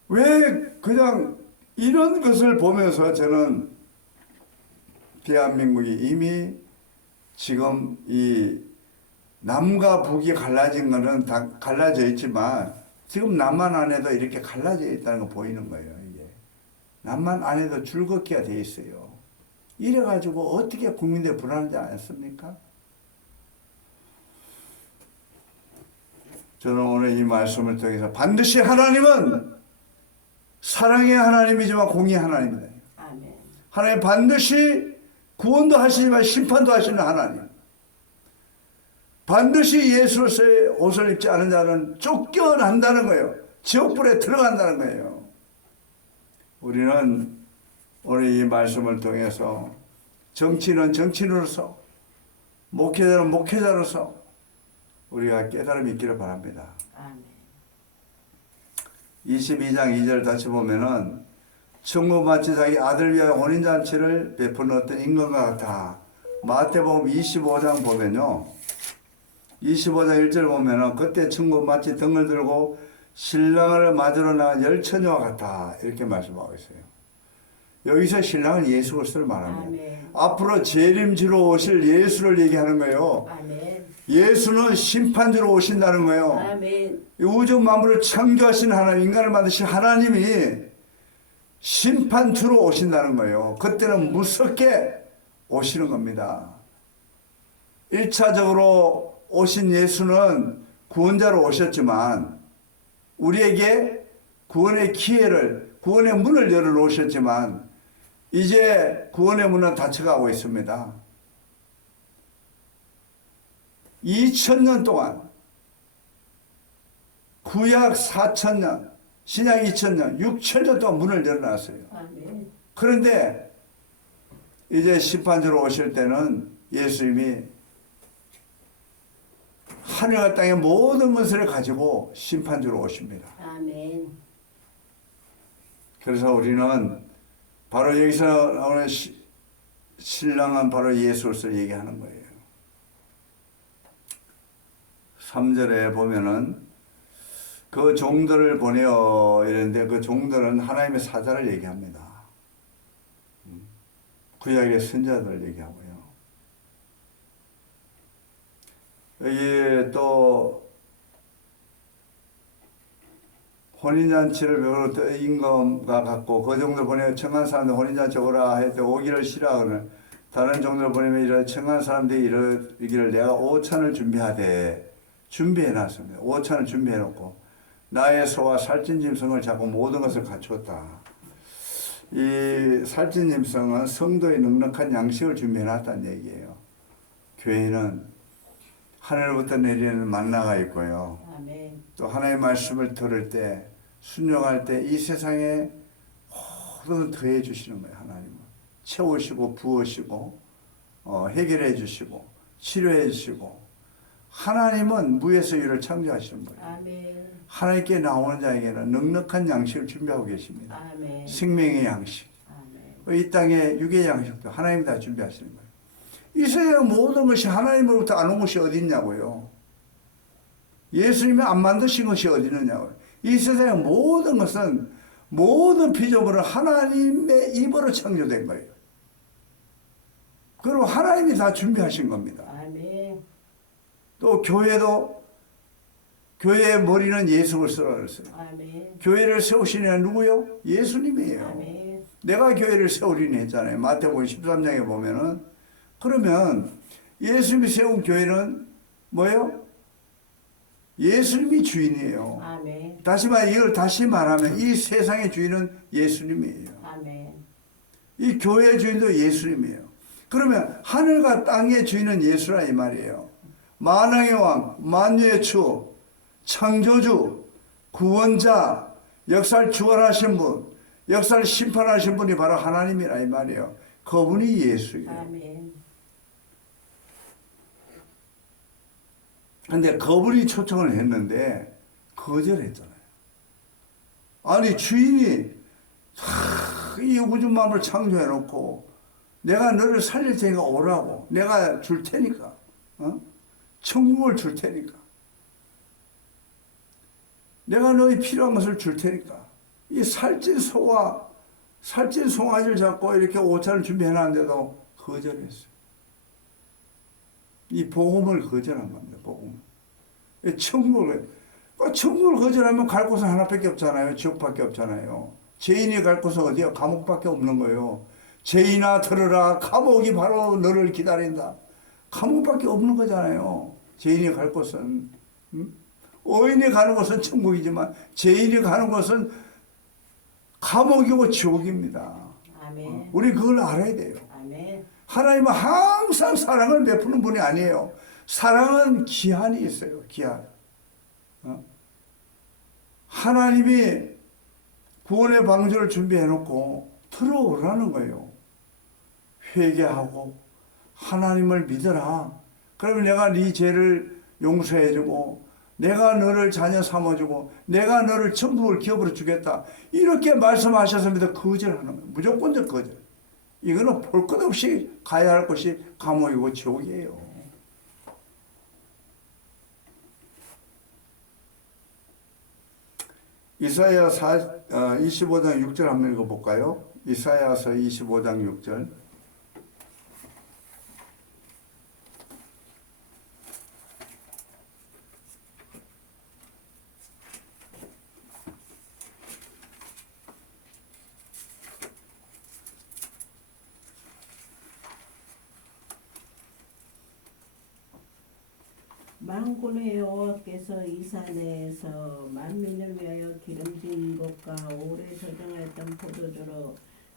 왜 그냥 이런 것을 보면서 저는 대한민국이 이미 지금 이 남과 북이 갈라진 거는 다 갈라져 있지만 지금 남한 안에도 이렇게 갈라져 있다는 거 보이는 거예요. 이게 남한 안에도 줄긋기가 돼 있어요. 이래가지고 어떻게 국민들 불안하지 않습니까? 저는 오늘 이 말씀을 통해서 반드시 하나님은 사랑의 하나님이지만 공의의 하나님이다. 아멘. 하나님 반드시 구원도 하시지만 심판도 하시는 하나님. 반드시 예수로서의 옷을 입지 않은 자는 쫓겨난다는 거예요. 지옥불에 들어간다는 거예요. 우리는 오늘 이 말씀을 통해서 정치는 정치인으로서, 목회자는 목회자로서 우리가 깨달음이 있기를 바랍니다. 아멘. 22장 2절 다시 보면은 천국 마치 자기 아들 위하여 혼인잔치를 베푸는 어떤 임금과 같아. 마태복음 25장 보면요, 25장 1절 보면은 그때 천국 마치 등을 들고 신랑을 맞으러 나간 열처녀와 같아 이렇게 말씀하고 있어요. 여기서 신랑은 예수 그리스도를 말합니다. 아멘. 앞으로 재림지로 오실 예수를 얘기하는 거예요. 아멘. 예수는 심판주로 오신다는 거예요. 아멘. 이 우주 만물을 창조하신 하나님, 인간을 만드신 하나님이 심판주로 오신다는 거예요. 그때는 무섭게 오시는 겁니다. 1차적으로 오신 예수는 구원자로 오셨지만 우리에게 구원의 기회를, 구원의 문을 열어놓으셨지만 이제 구원의 문은 닫혀가고 있습니다. 2000년 동안, 구약 4000년, 신약 2000년, 6000년 동안 문을 열어놨어요. 아멘. 그런데 이제 심판주로 오실 때는 예수님이 하늘과 땅의 모든 것을 가지고 심판주로 오십니다. 아멘. 그래서 우리는 바로 여기서 나오는 신랑은 바로 예수를 얘기하는 거예요. 3절에 보면은 그 종들을 보내어 이랬는데 그 종들은 하나님의 사자를 얘기합니다. 구약의 선자들을 얘기하고요. 여기 또 혼인잔치를 배우러 임금과 같고 그 종들 보내어 청한 사람들 혼인잔치 오라 할 때 오기를 싫어하거늘 다른 종들 보내면 이런 청한 사람들이 이르기를 내가 5천을 준비해놨습니다. 5천을 준비해놓고 나의 소와 살찐 짐승을 잡고 모든 것을 갖추었다. 이 살찐 짐승은 성도의 넉넉한 양식을 준비해놨다는 얘기예요. 교회는 하늘부터 내리는 만나가 있고요. 아멘. 또 하나님의 말씀을 들을 때 순종할 때 이 세상에 모든 더해 주시는 거예요. 하나님은 채우시고 부으시고 해결해 주시고 치료해 주시고 하나님은 무에서 유를 창조하시는 거예요. 아멘. 하나님께 나오는 자에게는 넉넉한 양식을 준비하고 계십니다. 아멘. 생명의 양식, 아멘. 이 땅의 육의 양식도 하나님이 다 준비하시는 거예요. 이 세상 모든 것이 하나님으로부터 안 온 것이 어디 있냐고요. 예수님이 안 만드신 것이 어디 있느냐고요. 이 세상의 모든 것은 모든 피조물은 하나님의 입으로 창조된 거예요. 그리고 하나님이 다 준비하신 겁니다. 아멘. 또 교회도 교회의 머리는 예수 그리스도라 그랬어요. 아멘. 교회를 세우신 이는 누구요? 예수님이에요. 아멘. 내가 교회를 세우리니 했잖아요. 마태복음 13장에 보면은. 그러면 예수님이 세운 교회는 뭐예요? 예수님이 주인이에요. 아멘. 이걸 다시 말하면 이 세상의 주인은 예수님이에요. 아멘. 이 교회의 주인도 예수님이에요. 그러면 하늘과 땅의 주인은 예수라 이 말이에요. 만왕의 왕, 만유의 주, 창조주, 구원자, 역사를 주관하신 분, 역사를 심판하신 분이 바로 하나님이라 이 말이에요. 그분이 예수예요. 아멘. 근데 그분이 초청을 했는데 거절했잖아요. 아니 주인이 이 우주만을 창조해놓고 내가 너를 살릴 테니까 오라고, 내가 줄 테니까, 천국을 줄 테니까, 내가 너희 필요한 것을 줄 테니까, 이 살찐 송아지를 잡고 이렇게 오찬을 준비해놨는데도 거절했어요. 이 복음을 거절한 겁니다. 복음. 천국을 거절하면 갈 곳은 하나밖에 없잖아요. 지옥밖에 없잖아요. 죄인이 갈 곳은 어디야? 감옥밖에 없는 거예요. 죄인아 들으라, 감옥이 바로 너를 기다린다. 감옥밖에 없는 거잖아요. 죄인이 갈 곳은. 의인이 가는 곳은 천국이지만 죄인이 가는 곳은 감옥이고 지옥입니다. 아멘. 우리 그걸 알아야 돼요. 아멘. 하나님은 항상 사랑을 베푸는 분이 아니에요. 사랑은 기한이 있어요. 기한. 하나님이 구원의 방주를 준비해놓고 들어오라는 거예요. 회개하고 하나님을 믿어라. 그러면 내가 네 죄를 용서해주고 내가 너를 자녀 삼아주고 내가 너를 천국을 기업으로 주겠다. 이렇게 말씀하셨습니다. 거절하는 거예요. 무조건적 거절. 이거는 볼 것 없이 가야 할 곳이 감옥이고 지옥이에요. 이사야 25장 6절 한번 읽어볼까요? 이사야서 25장 6절. 만군의 여호와께서 이 산에서 만민을 위하여 기름진 것과 오래 저장하였던 포도주로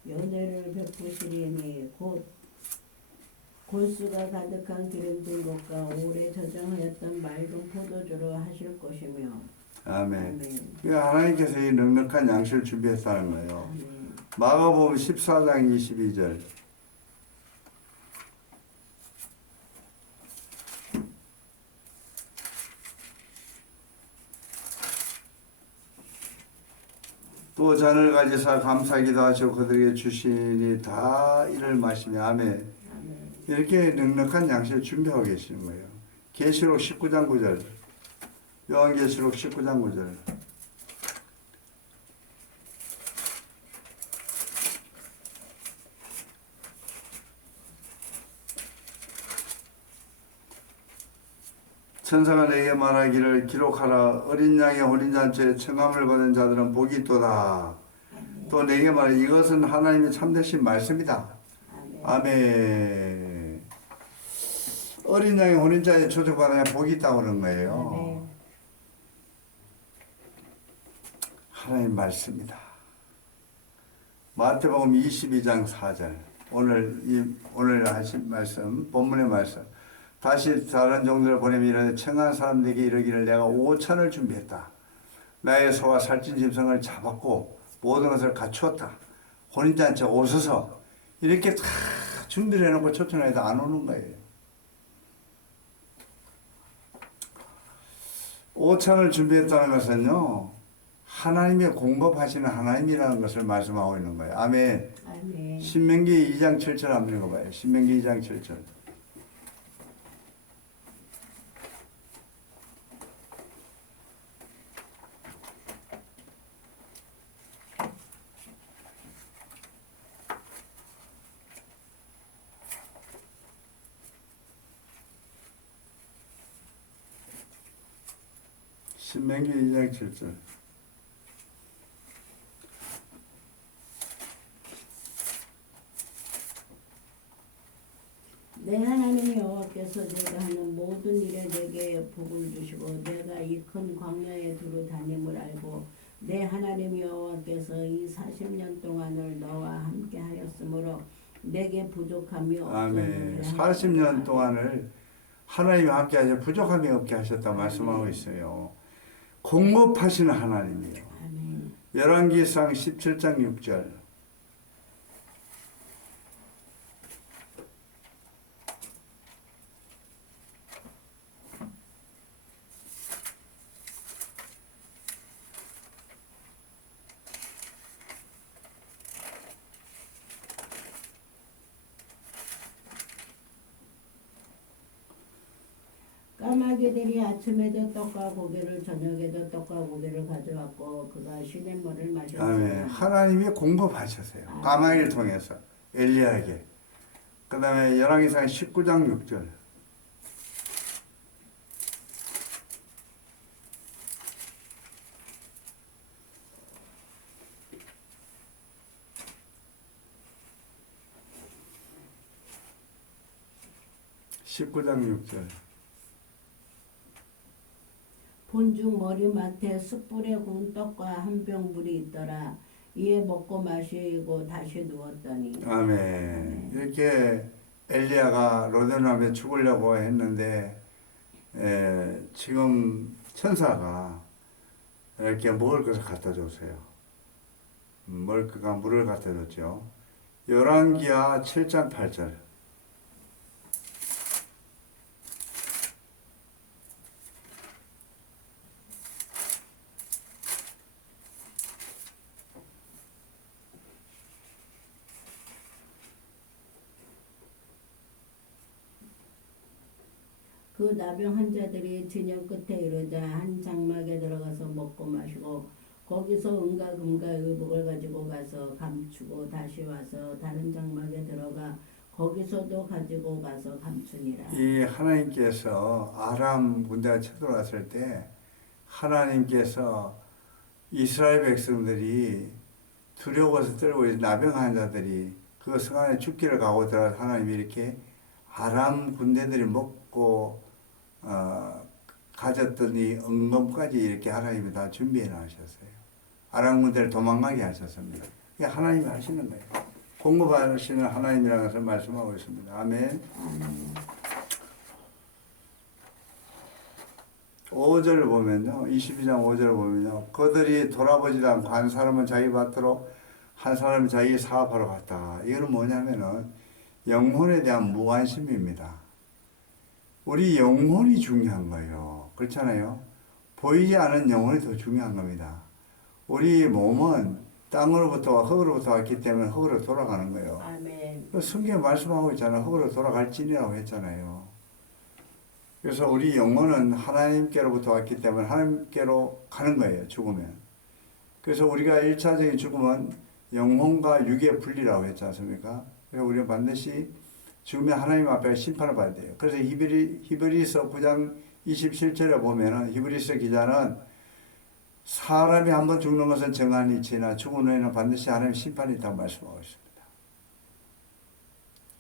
연회를 베푸시리니 곧 골수가 가득한 기름진 것과 오래 저장하였던 맑은 포도주로 하실 것이며. 아멘. 아멘. 그러니까 하나님께서 이 넉넉한 양식을 준비했다는 거예요. 아멘. 마가복음 14장 22절. 또 잔을 가지사 감사기도 하시고 그들에게 주시니 다 이를 마시며 아멘. 아멘. 이렇게 넉넉한 양식을 준비하고 계시는 거예요. 계시록 19장 9절. 요한계시록 19장 9절. 천사가 내게 말하기를 기록하라. 어린 양의 혼인잔치에 청함을 받은 자들은 복이 있도다. 또 내게 말해 이것은 하나님의 참되신 말씀이다. 아멘. 어린 양의 혼인잔치에 초청받아야 복이 있다고 그런 거예요. 아멘. 하나님 말씀이다. 마태복음 22장 4절. 오늘 하신 말씀, 본문의 말씀. 다시 다른 종들을 보내면 이르되 청한 사람들에게 이르기를 내가 5천을 준비했다. 나의 소와 살찐 짐승을 잡았고 모든 것을 갖추었다. 혼인잔치 오소서. 이렇게 다 준비를 해놓고 초청해도 안 오는 거예요. 5천을 준비했다는 것은요, 하나님의 공급하시는 하나님이라는 것을 말씀하고 있는 거예요. 아멘. 아멘. 신명기 2장 7절 한번 읽어봐요. 신명기 2장 7절. 신명기 2장 7절. 내 하나님 여호와께서 내가 하는 모든 일에 내게 복을 주시고 내가 이 큰 광야에 두루 다님을 알고 내 하나님 여호와께서 이 40년 동안을 너와 함께 하였으므로 내게 부족함이 아멘. 없었느니라. 40년 동안을 하나님이 함께 하셔 부족함이 없게 하셨다 말씀하고 있어요. 공급하시는 하나님이에요. 아멘. 열왕기상 17장 6절. 까마귀들이 아침에도 떡과 고기를 저녁에도 떡과 고기를 가져왔고 그가 시냇물을 마셨으며 아멘. 하나님이 공급하셨어요. 까마귀를 통해서 엘리야에게. 그 다음에 열왕기상 19장 6절. (19장 6절) 본중 머리맡에 숯불에 구운 떡과 한 병 물이 있더라. 이에 먹고 마시고 다시 누웠더니 아멘. 이렇게 엘리야가 로데남에 죽으려고 했는데 지금 천사가 이렇게 먹을 것을 갖다 줬어요. 먹을 것과 물을 갖다 줬죠. 열왕기하 7장 8절. 그 나병 환자들이 진영 끝에 이르자 한 장막에 들어가서 먹고 마시고 거기서 은과 금과 의복을 가지고 가서 감추고 다시 와서 다른 장막에 들어가 거기서도 가지고 가서 감추니라. 이 하나님께서 아람 군대가 쳐들어왔을 때 하나님께서 이스라엘 백성들이 두려워서 떨고 있는 나병 환자들이 그 성 안에 죽기를 가고 들어가서 하나님이 이렇게 아람 군대들이 먹고 가졌던 이 은검까지 이렇게 하나님이 다 준비해 놔셨어요. 아람 군대를 도망가게 하셨습니다. 이게 하나님이 하시는 거예요. 공급하시는 하나님이라는 것을 말씀하고 있습니다. 아멘. 5절 보면요. 22장 5절 보면요. 그들이 돌아보지도 않고 한 사람은 자기 밭으로 한 사람은 자기 사업하러 갔다. 이거는 뭐냐면은 영혼에 대한 무관심입니다. 우리 영혼이 중요한 거예요. 그렇잖아요. 보이지 않은 영혼이 더 중요한 겁니다. 우리 몸은 땅으로부터 흙으로부터 왔기 때문에 흙으로 돌아가는 거예요. 아멘. 성경에 말씀하고 있잖아요. 흙으로 돌아갈지니라고 했잖아요. 그래서 우리 영혼은 하나님께로부터 왔기 때문에 하나님께로 가는 거예요. 죽으면. 그래서 우리가 1차적인 죽음은 영혼과 육의 분리라고 했지 않습니까? 그래서 우리는 반드시 죽으면 하나님 앞에 심판을 받아야 돼요. 그래서 히브리서 9장 27절에 보면은 히브리서 기자는 사람이 한번 죽는 것은 정한 이치나 죽은 후에는 반드시 하나님 심판이 있다고 말씀하고 있습니다.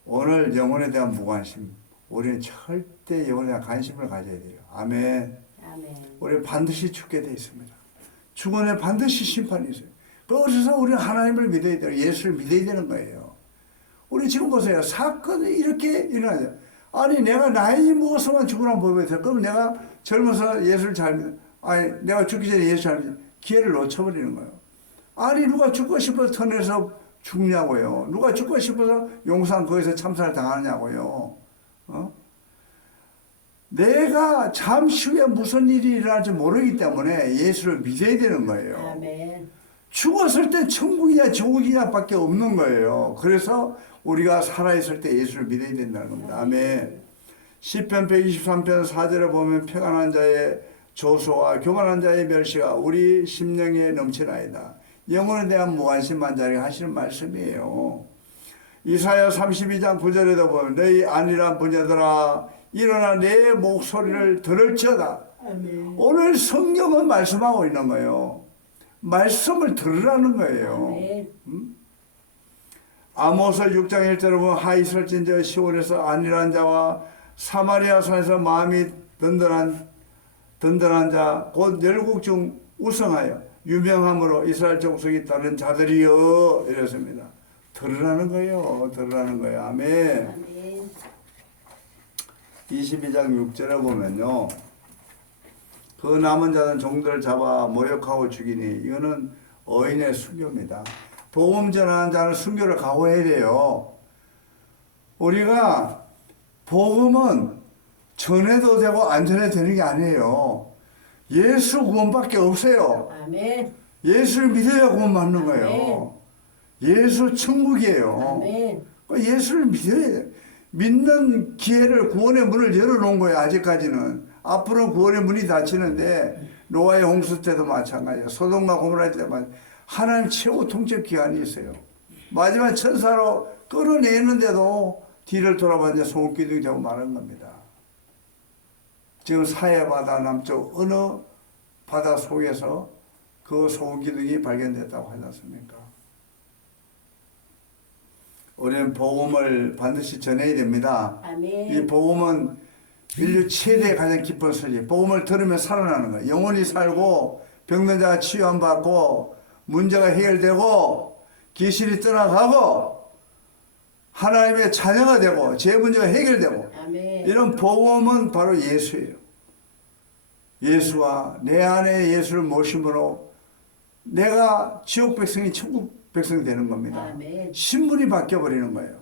오늘 영혼에 대한 무관심, 우리는 절대 영혼에 대한 관심을 가져야 돼요. 아멘. 아멘. 우리는 반드시 죽게 되어 있습니다. 죽은 후에 반드시 심판이 있어요. 그래서 우리는 하나님을 믿어야 돼요. 예수를 믿어야 되는 거예요. 우리 지금 보세요. 사건이 이렇게 일어나죠. 아니 내가 나이 먹어서만 죽으라는 법이 있어요. 그럼 내가 젊어서 예수를 잘 믿어. 아니 내가 죽기 전에 예수 잘 믿어. 기회를 놓쳐버리는 거예요. 아니 누가 죽고 싶어서 터내서 죽냐고요. 누가 죽고 싶어서 용산 거기서 참사를 당하냐고요. 내가 잠시 후에 무슨 일이 일어날지 모르기 때문에 예수를 믿어야 되는 거예요. 아멘. 죽었을 때 천국이냐 지옥이냐 밖에 없는 거예요. 그래서 우리가 살아있을 때 예수를 믿어야 된다는 겁니다. 아멘. 시편 123편 4절에 보면 평안한 자의 조소와 교만한 자의 멸시가 우리 심령에 넘치나이다. 영혼에 대한 무관심한 자에게 하시는 말씀이에요. 이사야 32장 9절에도 보면 너희 안일한 부녀들아 일어나 내 목소리를 들을지어다. 아멘. 오늘 성경은 말씀하고 있는 거예요. 말씀을 들으라는 거예요. 아멘. 아모스 6장 1절에 보면 하이설진저 시온에서 안일한 자와 사마리아 산에서 마음이 든든한 자 곧 열국 중 우승하여 유명함으로 이스라엘 족속이 따른 자들이여 이랬습니다. 들으라는 거예요. 들으라는 거예요. 아멘. 아멘. 22장 6절에 보면요. 그 남은 자는 종들을 잡아 모욕하고 죽이니 이거는 어인의 순교입니다. 복음 전하는 자는 순교를 각오해야 돼요. 우리가 복음은 전해도 되고 안 전해도 되는 게 아니에요. 예수 구원밖에 없어요. 아멘. 예수를 믿어야 구원 받는 거예요. 예수 천국이에요. 아멘. 예수를 믿어야 돼. 믿는 기회를 구원의 문을 열어놓은 거예요. 아직까지는. 앞으로 구원의 문이 닫히는데 노아의 홍수 때도 마찬가지예요. 소돔과 고모라 때도 하나님 최고 통치 기간이 있어요. 마지막 천사로 끌어내는데도 뒤를 돌아봤는데 소금기둥이 되고 마는 겁니다. 지금 사해바다 남쪽 어느 바다 속에서 그 소금기둥이 발견됐다고 하지 않습니까? 우리는 복음을 반드시 전해야 됩니다. 아멘. 이 복음은 인류 최대의 가장 기쁜 소식. 복음을 들으면 살아나는 거예요. 영혼이 살고 병든 자가 치유받고 문제가 해결되고 귀신이 떠나가고 하나님의 자녀가 되고 제 문제가 해결되고 아멘. 이런 복음은 바로 예수예요. 예수와 내 안에 예수를 모심으로 내가 지옥 백성이 천국 백성이 되는 겁니다. 아멘. 신분이 바뀌어버리는 거예요.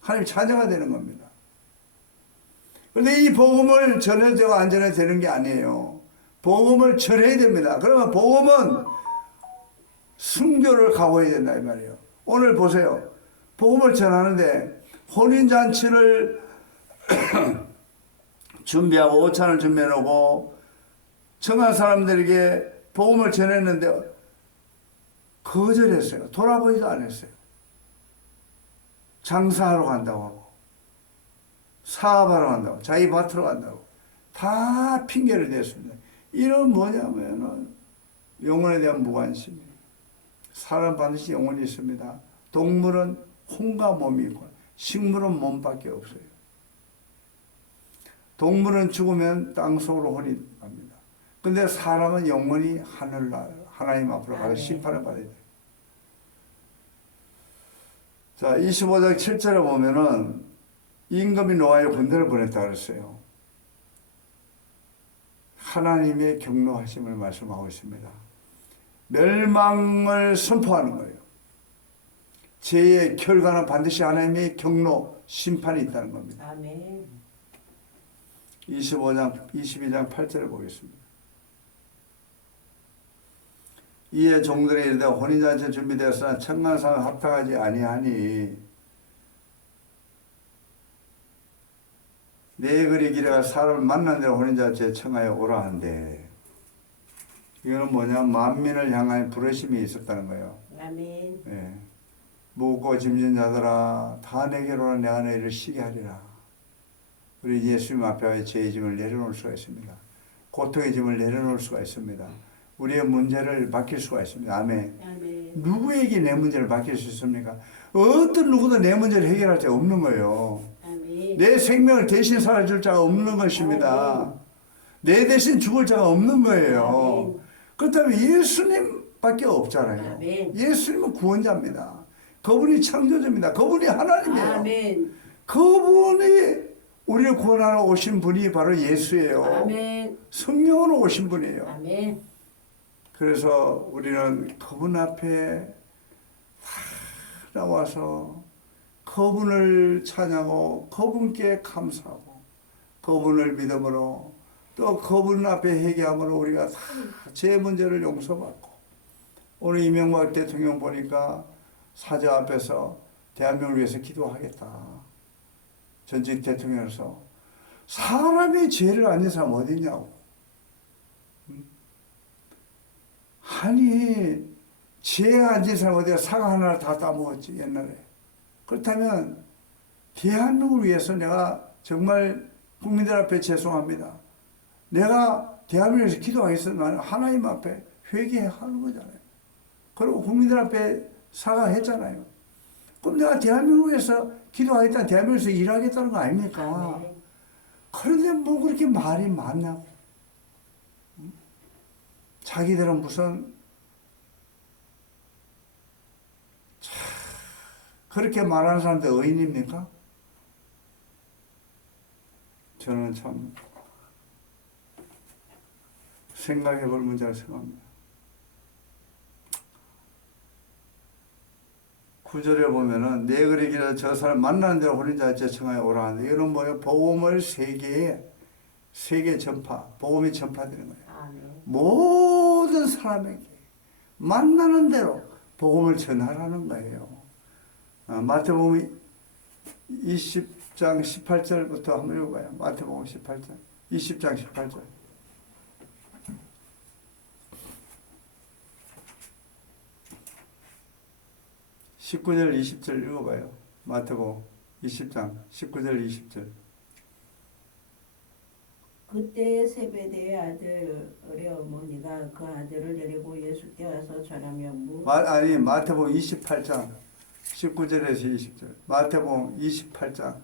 하나님 자녀가 되는 겁니다. 그런데 이 복음을 전해도 되고 안 전해도 되는 게 아니에요. 복음을 전해야 됩니다. 그러면 복음은 순교를 각오해야 된다 이 말이에요. 오늘 보세요. 복음을 전하는데 혼인잔치를 준비하고 오찬을 준비해놓고 청한 사람들에게 복음을 전했는데 거절했어요. 돌아보지도 않았어요. 장사하러 간다고 하고 사업하러 간다고 자기 밭으로 간다고 다 핑계를 댔습니다. 이런 뭐냐면은 영혼에 대한 무관심이에요. 사람 반드시 영혼이 있습니다. 동물은 혼과 몸이 있고 식물은 몸밖에 없어요. 동물은 죽으면 땅속으로 혼이 갑니다. 근데 사람은 영원히 하나님 앞으로 가서 심판을 받아야 돼요. 자, 25장 7절에 보면은 임금이 노아의 군대를 보냈다 그랬어요. 하나님의 경노하심을 말씀하고 있습니다. 멸망을 선포하는 거예요. 죄의 결과는 반드시 하나님의 경노, 심판이 있다는 겁니다. 아멘. 22장 8절을 보겠습니다. 이에 종들이 이르되 혼인잔치 준비되었으나 청간상을 합당하지 아니하니 내 글이 기레가 사람을 만난 대로 혼인잔치에 청하여 오라 한대. 이거는 뭐냐, 만민을 향한 부르심이 있었다는 거예요. 아멘. 예. 무겁고 짐진 자들아 다 내게로 오라. 내가 너희를 쉬게 하리라. 우리 예수님 앞에 죄의 짐을 내려놓을 수가 있습니다. 고통의 짐을 내려놓을 수가 있습니다. 우리의 문제를 맡길 수가 있습니다. 아멘. 아멘. 누구에게 내 문제를 맡길 수 있습니까? 어떤 누구도 내 문제를 해결할 자 없는 거예요. 아멘. 내 생명을 대신 살아줄 자가 없는 것입니다. 내 대신 죽을 자가 없는 거예요. 그렇다면 예수님밖에 없잖아요. 아멘. 예수님은 구원자입니다. 그분이 창조주입니다. 그분이 하나님이에요. 아멘. 그분이 우리를 구원하러 오신 분이 바로 예수예요. 아멘. 성령으로 오신 분이에요. 아멘. 그래서 우리는 그분 앞에 나와서 그분을 찬양하고 그분께 감사하고 그분을 믿음으로 또 그분 앞에 회개함으로 우리가 다 제 문제를 용서받고 오늘 이명박 대통령 보니까 사저 앞에서 대한민국을 위해서 기도하겠다. 전직 대통령으로서 사람이 죄를 안 지은 사람 어디 있냐고. 아니 죄 안 지은 사람 어디가 사과 하나를 다 따먹었지 옛날에. 그렇다면 대한민국을 위해서 내가 정말 국민들 앞에 죄송합니다. 내가 대한민국에서 기도하겠으면 하나님 앞에 회개하는 거잖아요. 그리고 국민들 앞에 사과했잖아요. 그럼 내가 대한민국에서 기도하겠다, 대한민국에서 일하겠다는 거 아닙니까? 아멘. 그런데 뭐 그렇게 말이 많냐고. 자기들은 무슨 그렇게 말하는 사람들 의인입니까? 저는 참 생각해 볼 문제라고 생각합니다. 9절에 보면은 내 글에 길어 저 사람 만나는 대로 홀린 자 청하에 오라 하는데 이거는 뭐예요? 복음을 세계 전파, 복음이 전파되는 거예요. 아멘. 모든 사람에게 만나는 대로 복음을 전하라는 거예요. 마태복음 20장 18절부터 한번 읽어봐요. 마태복음 18장, 20장 18절. 19절 20절 읽어봐요. 마태복음 20장 19절 20절. 그때 세베대의 아들 어머니가 그 아들을 데리고 예수께 와서 전하며 아니 마태복음 28장 19절에서 20절. 마태복음 28장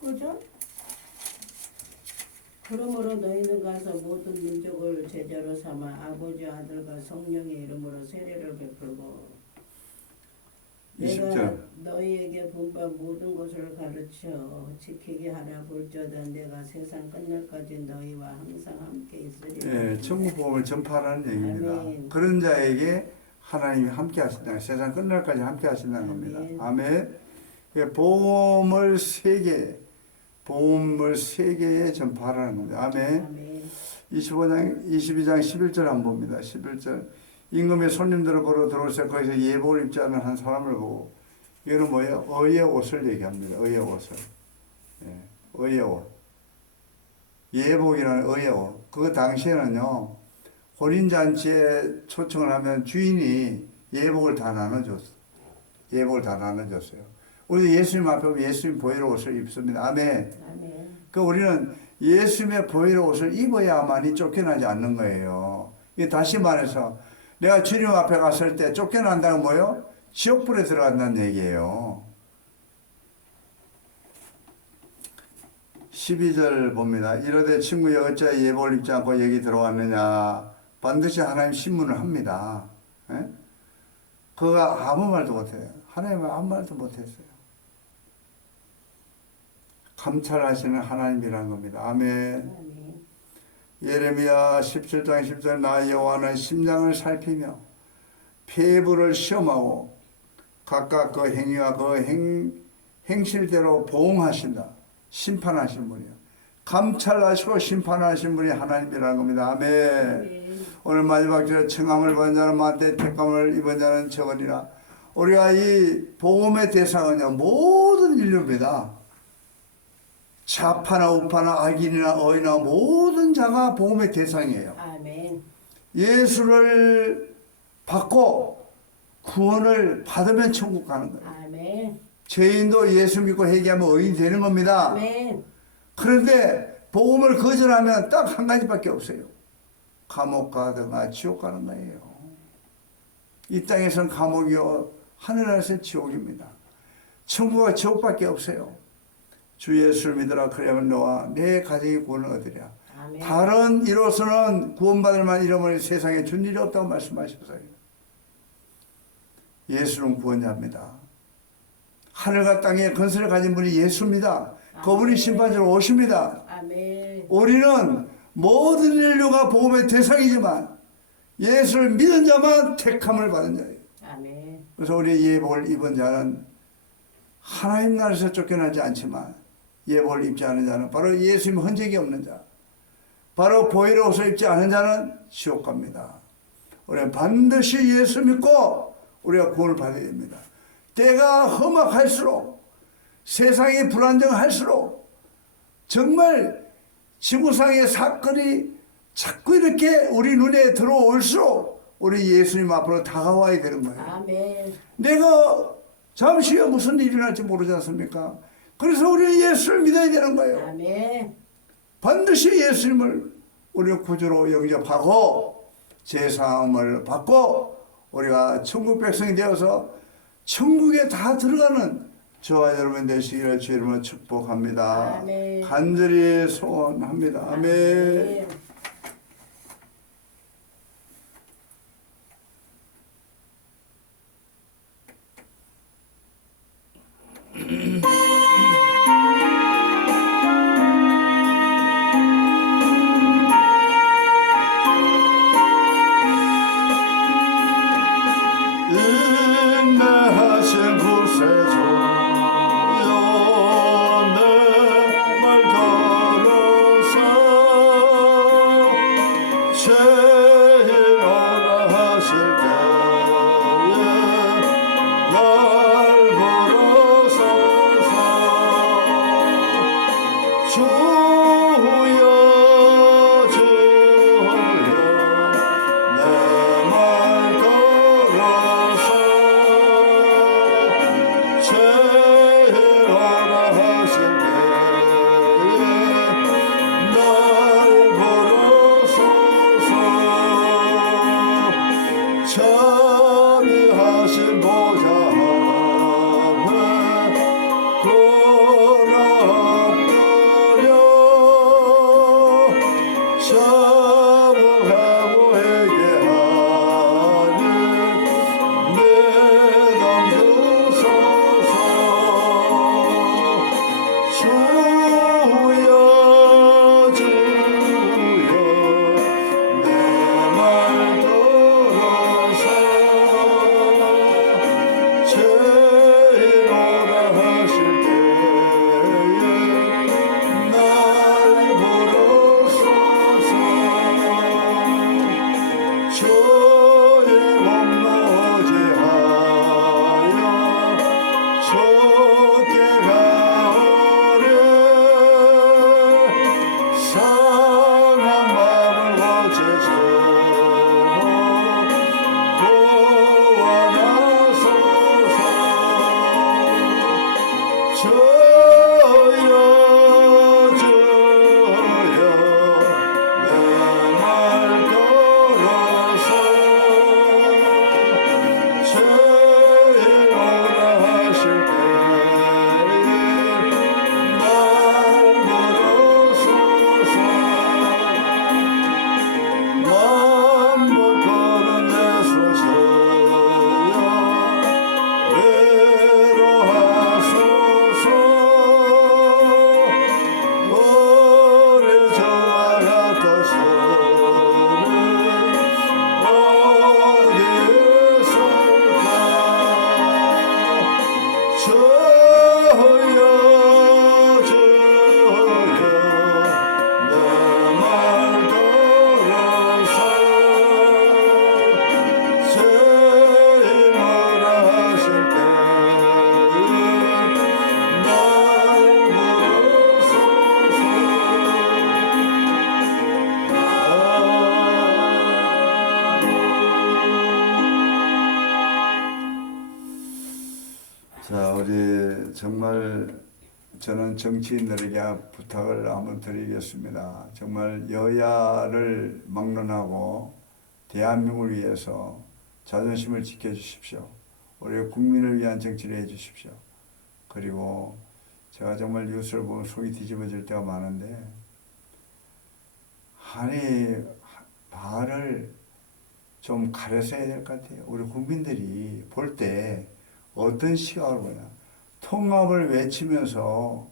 19절? 그러므로 너희는 가서 모든 민족을 제자로 삼아 아버지 아들과 성령의 이름으로 세례를 베풀고 20절. 내가 너희에게 본바 모든 것을 가르쳐 지키게 하라. 볼지어다 내가 세상 끝날까지 너희와 항상 함께 있으리라. 예, 천국 복음을 전파하라는 얘기입니다. 아멘. 그런 자에게 하나님이 함께 하신다. 세상 끝날까지 함께 하신다는 겁니다. 아멘. 아멘. 예, 복음을 세계에 전파하라는 겁니다. 아멘. 아멘. 22장 11절 한번 봅니다. 11절. 임금의 손님들을 보러 들어올 때 거기서 예복을 입지 않은 한 사람을 보고, 이거는 뭐예요? 의의 옷을 얘기합니다. 의의 옷을. 예, 의의 옷. 예복이라는 의의 옷. 그 당시에는요, 혼인잔치에 초청을 하면 주인이 예복을 다 나눠줬어요. 예복을 다 나눠줬어요. 우리 예수님 앞에 보면 예수님 보혈 옷을 입습니다. 아멘. 아멘. 그 우리는 예수님의 보혈 옷을 입어야만이 쫓겨나지 않는 거예요. 이게 다시 말해서 내가 주님 앞에 갔을 때 쫓겨난다는 뭐예요? 지옥불에 들어간다는 얘기예요. 12절 봅니다. 이러되 친구여 어찌 예복을 입지 않고 여기 들어왔느냐. 반드시 하나님 신문을 합니다. 예? 그가 아무 말도 못해요. 하나님은 아무 말도 못했어요. 감찰하시는 하나님이라는 겁니다. 아멘. 아멘. 예레미야 17장 10절 나 여호와는 심장을 살피며 폐부를 시험하고 각각 그 행위와 그 행실대로 보응하신다. 심판하신 분이요. 감찰하시고 심판하신 분이 하나님이라는 겁니다. 아멘. 아멘. 오늘 마지막 절에 청함을 받은 자는 마태, 택감을 입은 자는 적으리라. 우리가 이 복음의 대상은요 모든 인류입니다. 좌파나 우파나 악인이나 어이나 모든 자가 복음의 대상이에요. 아멘. 예수를 받고 구원을 받으면 천국 가는 거예요. 아멘. 죄인도 예수 믿고 회개하면 의인 되는 겁니다. 아멘. 그런데 복음을 거절하면 딱 한 가지밖에 없어요. 감옥 가든가 지옥 가는 거예요. 이 땅에서는 감옥이요 하늘에서는 지옥입니다. 천국과 지옥밖에 없어요. 주 예수를 믿으라 그래야만 너와 내 가정이 구원을 얻으리라. 아멘. 다른 이로서는 구원받을 만한 이름을 세상에 준 일이 없다고 말씀하셨어요. 예수는 구원자입니다. 하늘과 땅에 건설을 가진 분이 예수입니다. 그분이 심판자로 오십니다. 아멘. 우리는 모든 인류가 복음의 대상이지만 예수를 믿은 자만 택함을 받은 자예요. 아멘. 그래서 우리 예복을 입은 자는 하나님 나라에서 쫓겨나지 않지만 예복을 입지 않은 자는 바로 예수님 흔적이 없는 자, 바로 보혈의 옷을 입지 않은 자는 지옥 갑니다. 우리는 반드시 예수 믿고 우리가 구원을 받아야 됩니다. 때가 험악할수록 세상이 불안정할수록 정말 지구상의 사건이 자꾸 이렇게 우리 눈에 들어올수록 우리 예수님 앞으로 다가와야 되는 거예요. 아멘. 내가 잠시 후에 무슨 일이 날지 모르지 않습니까? 그래서 우리는 예수를 믿어야 되는 거예요. 아멘. 반드시 예수님을 우리의 구주로 영접하고 제사함을 받고 우리가 천국 백성이 되어서 천국에 다 들어가는 저와 여러분 되시기를 주의 이름으로 축복합니다. 아멘. 간절히 소원합니다. 아멘. 인내하신 구세주여 내말 걸어서 죄인 오라 하실 때에 날 걸어서서 주여 주여 내 말 걸어서 죄인 오라 하실 때에 날 걸어서서 자비하신 보좌 앞에 고락거려 자복하고 회개하니 내담 주소서 주여 주여 내 말 들어서 죄인 오라 하실 때에 날 부르소서 주의 몸 노지하여 좋게 가오래 상한 마음을 고쳐주고 구원하소서 주여 주여 내 말 걸어서 죄인 오라 하실 때에 날 부르소서 만못 거는 내 소서여 외로하소서 오래 저와 같아서는 어디 있을까 주여 주여 내 말 들어서 죄인 오라 하실 때에 날 부르소서. 자, 우리 정말 저는 정치인들에게 부탁을 한번 드리겠습니다. 정말 여야를 막론하고 대한민국을 위해서 자존심을 지켜주십시오. 우리 국민을 위한 정치를 해주십시오. 그리고 제가 정말 뉴스를 보면 속이 뒤집어질 때가 많은데 아니 말을 좀 가려서 해야 될 것 같아요. 우리 국민들이 볼 때 어떤 시각을 보냐. 통합을 외치면서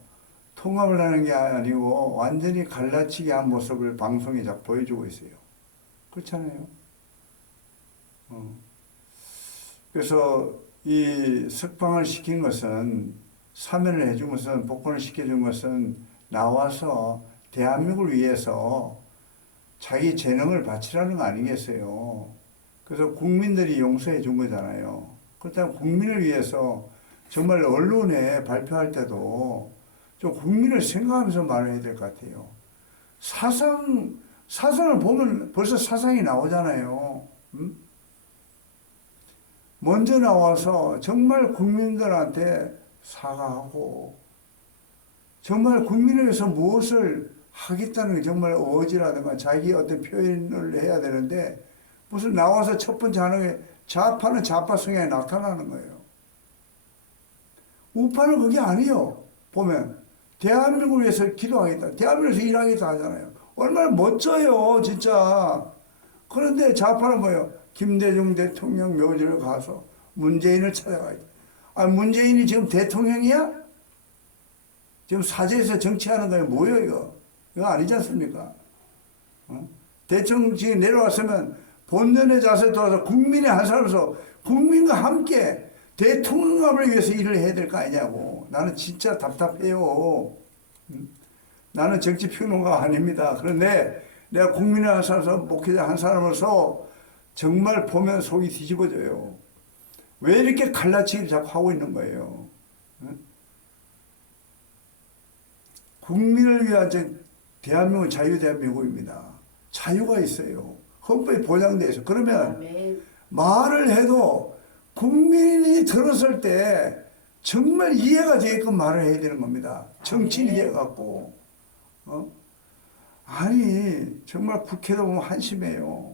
통합을 하는 게 아니고 완전히 갈라치게 한 모습을 방송에 자꾸 보여주고 있어요. 그렇잖아요. 그래서 이 석방을 시킨 것은 사면을 해준 것은 복권을 시켜준 것은 나와서 대한민국을 위해서 자기 재능을 바치라는 거 아니겠어요. 그래서 국민들이 용서해 준 거잖아요. 그렇다면 국민을 위해서 정말 언론에 발표할 때도 좀 국민을 생각하면서 말을 해야 될 것 같아요. 사상을 보면 벌써 사상이 나오잖아요. 먼저 나와서 정말 국민들한테 사과하고 정말 국민을 위해서 무엇을 하겠다는 게 정말 어지라든가 자기 어떤 표현을 해야 되는데 무슨 나와서 첫 번째 하는 게 좌파는 좌파 성향이 나타나는 거예요. 우파는 그게 아니에요. 보면 대한민국을 위해서 기도하겠다. 대한민국을 위해서 일하겠다 하잖아요. 얼마나 멋져요 진짜. 그런데 좌파는 뭐예요? 김대중 대통령 묘지를 가서 문재인을 찾아가겠다. 아, 문재인이 지금 대통령이야? 지금 사제에서 정치하는 거예요. 뭐예요 이거? 이거 아니지 않습니까? 대통령 지금 내려왔으면 본연의 자세에 돌아서 국민의 한 사람으로서 국민과 함께 대통령감을 위해서 일을 해야 될 거 아니냐고. 나는 진짜 답답해요. 나는 정치평론가 아닙니다. 그런데 내가 국민의 한 사람으로서 목회자 한 사람으로서 정말 보면 속이 뒤집어져요. 왜 이렇게 갈라치기를 자꾸 하고 있는 거예요? 국민을 위한 대한민국 자유대한민국입니다. 자유가 있어요. 헌법에 보장되어 있어요. 그러면 말을 해도 국민이 들었을 때 정말 이해가 되게끔 말을 해야 되는 겁니다. 정치인이 돼갖고. 아니 정말 국회도 보면 한심해요.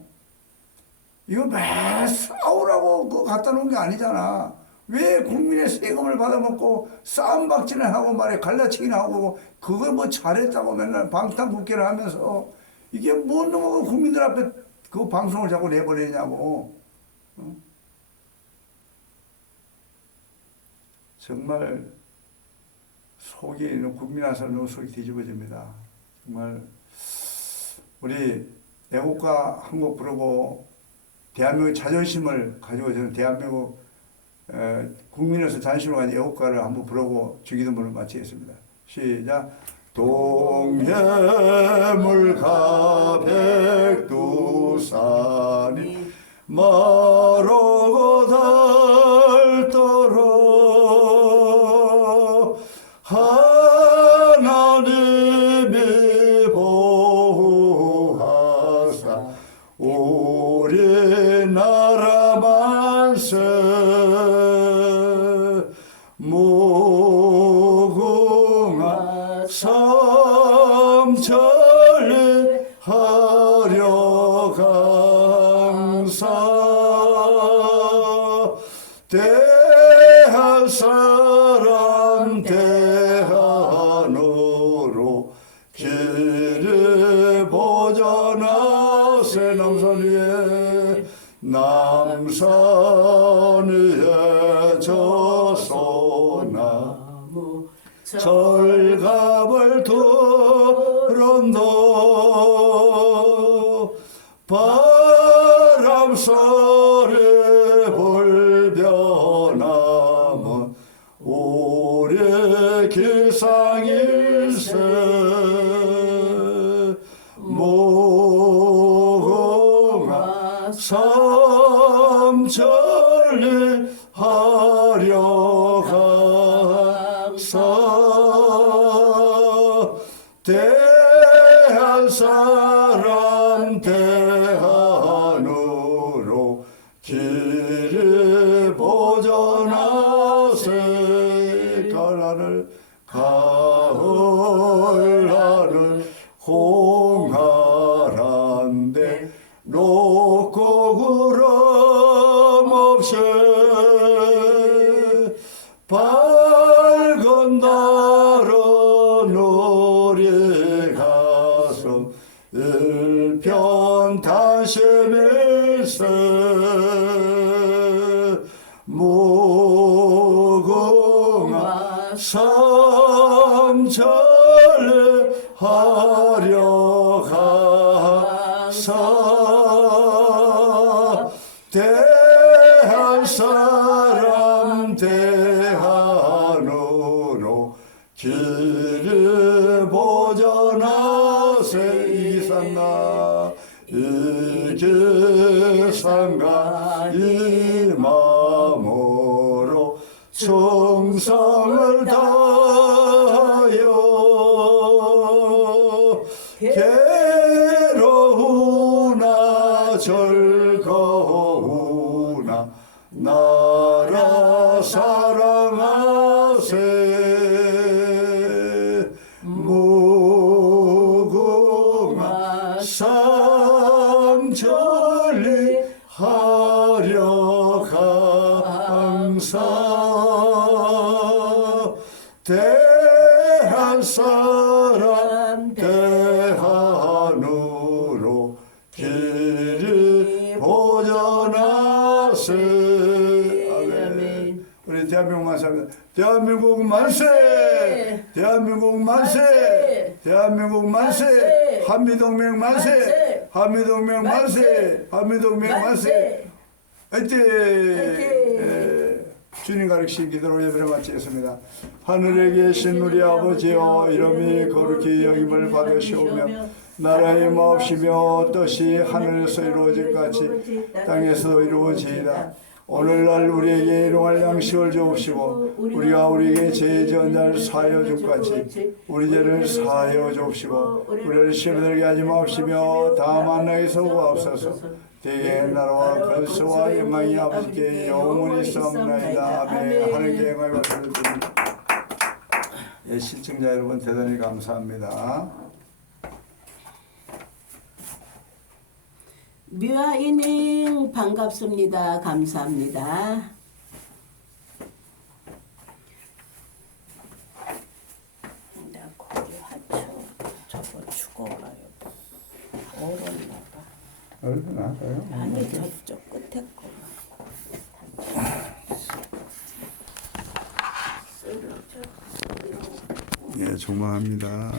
이거 매 싸우라고 그거 갖다 놓은 게 아니잖아. 왜 국민의 세금을 받아먹고 싸움박질을 하고 말해 갈라치기나 하고 그걸 뭐 잘했다고 맨날 방탄국회를 하면서 이게 뭐 너무 국민들 앞에 그 방송을 자꾸 내보내냐고. 정말 속이 국민 한 사람 너무 속이 뒤집어집니다. 정말 우리 애국가 한 곡 부르고 대한민국의 자존심을 가지고 저는 대한민국 국민으로서 자존심을 가진 애국가를 한번 부르고 주기도문을 마치겠습니다. 시작. 동해물가 백두산이 마르고 닳도록 하나님이 보호하사 우리나라 만세 무궁화 삼천리 하려 강사 대한 사람 대한으로 길을 보전하세 남산 위에 남산 위에 저소나무 철갑을 두른도 바람 소리 불변하면 우리 길상일세 무궁화 삼천리 하려 강사 대한 사람 대한으로 길을 보전하세 가을하늘 가을하늘 홍하란데 높고 구름 없이 밝은 달은 우리 가슴 일편 단심일세 무궁화 삼천리 하려 강사 대한 사람 대한으로 길을 보전하세 이산나 이기상가 이 마음으로 충성을 다하여 괴로우나 즐거우나 나 하려 항상 대한 사람 대한으로 길이 보존하세. 아멘. 우리 대한민국 만세. 대한민국 만세. 대한민국 만세. 대한민국 만세. 한미동맹 만세. 한미동맹 만세. 한미동맹 만세. 화이팅! 주님 가르치신 기도로 예배를 마치겠습니다. 하늘에 계신 우리 아버지여, 이름이 거룩히 여김을 받으시오며 나라의 마옵시며 뜻이 하늘에서 이루어질 같이 땅에서 이루어지이다. 오늘날 우리에게 일용할 양식을 주옵시고 우리가 우리에게 죄 지은 자를 사하여 줄 같이 우리 죄를 사하여 주옵시고 우리를 시험에 들게 하지 마옵시며 다만 나에게서 구하옵소서. 대개 나라와 권세와 영광이 아버지께 영원히 있사옵나이다. 아멘. 하늘께 영광을 받으십니다. 예, 시청자 여러분 대단히 감사합니다. 묘아이님 반갑습니다. 감사합니다. 나 거기 하초 저거 죽어가요. 얼었나봐. 얼른 나가요. 아니 저쪽 끝에 거. 예, 종방합니다.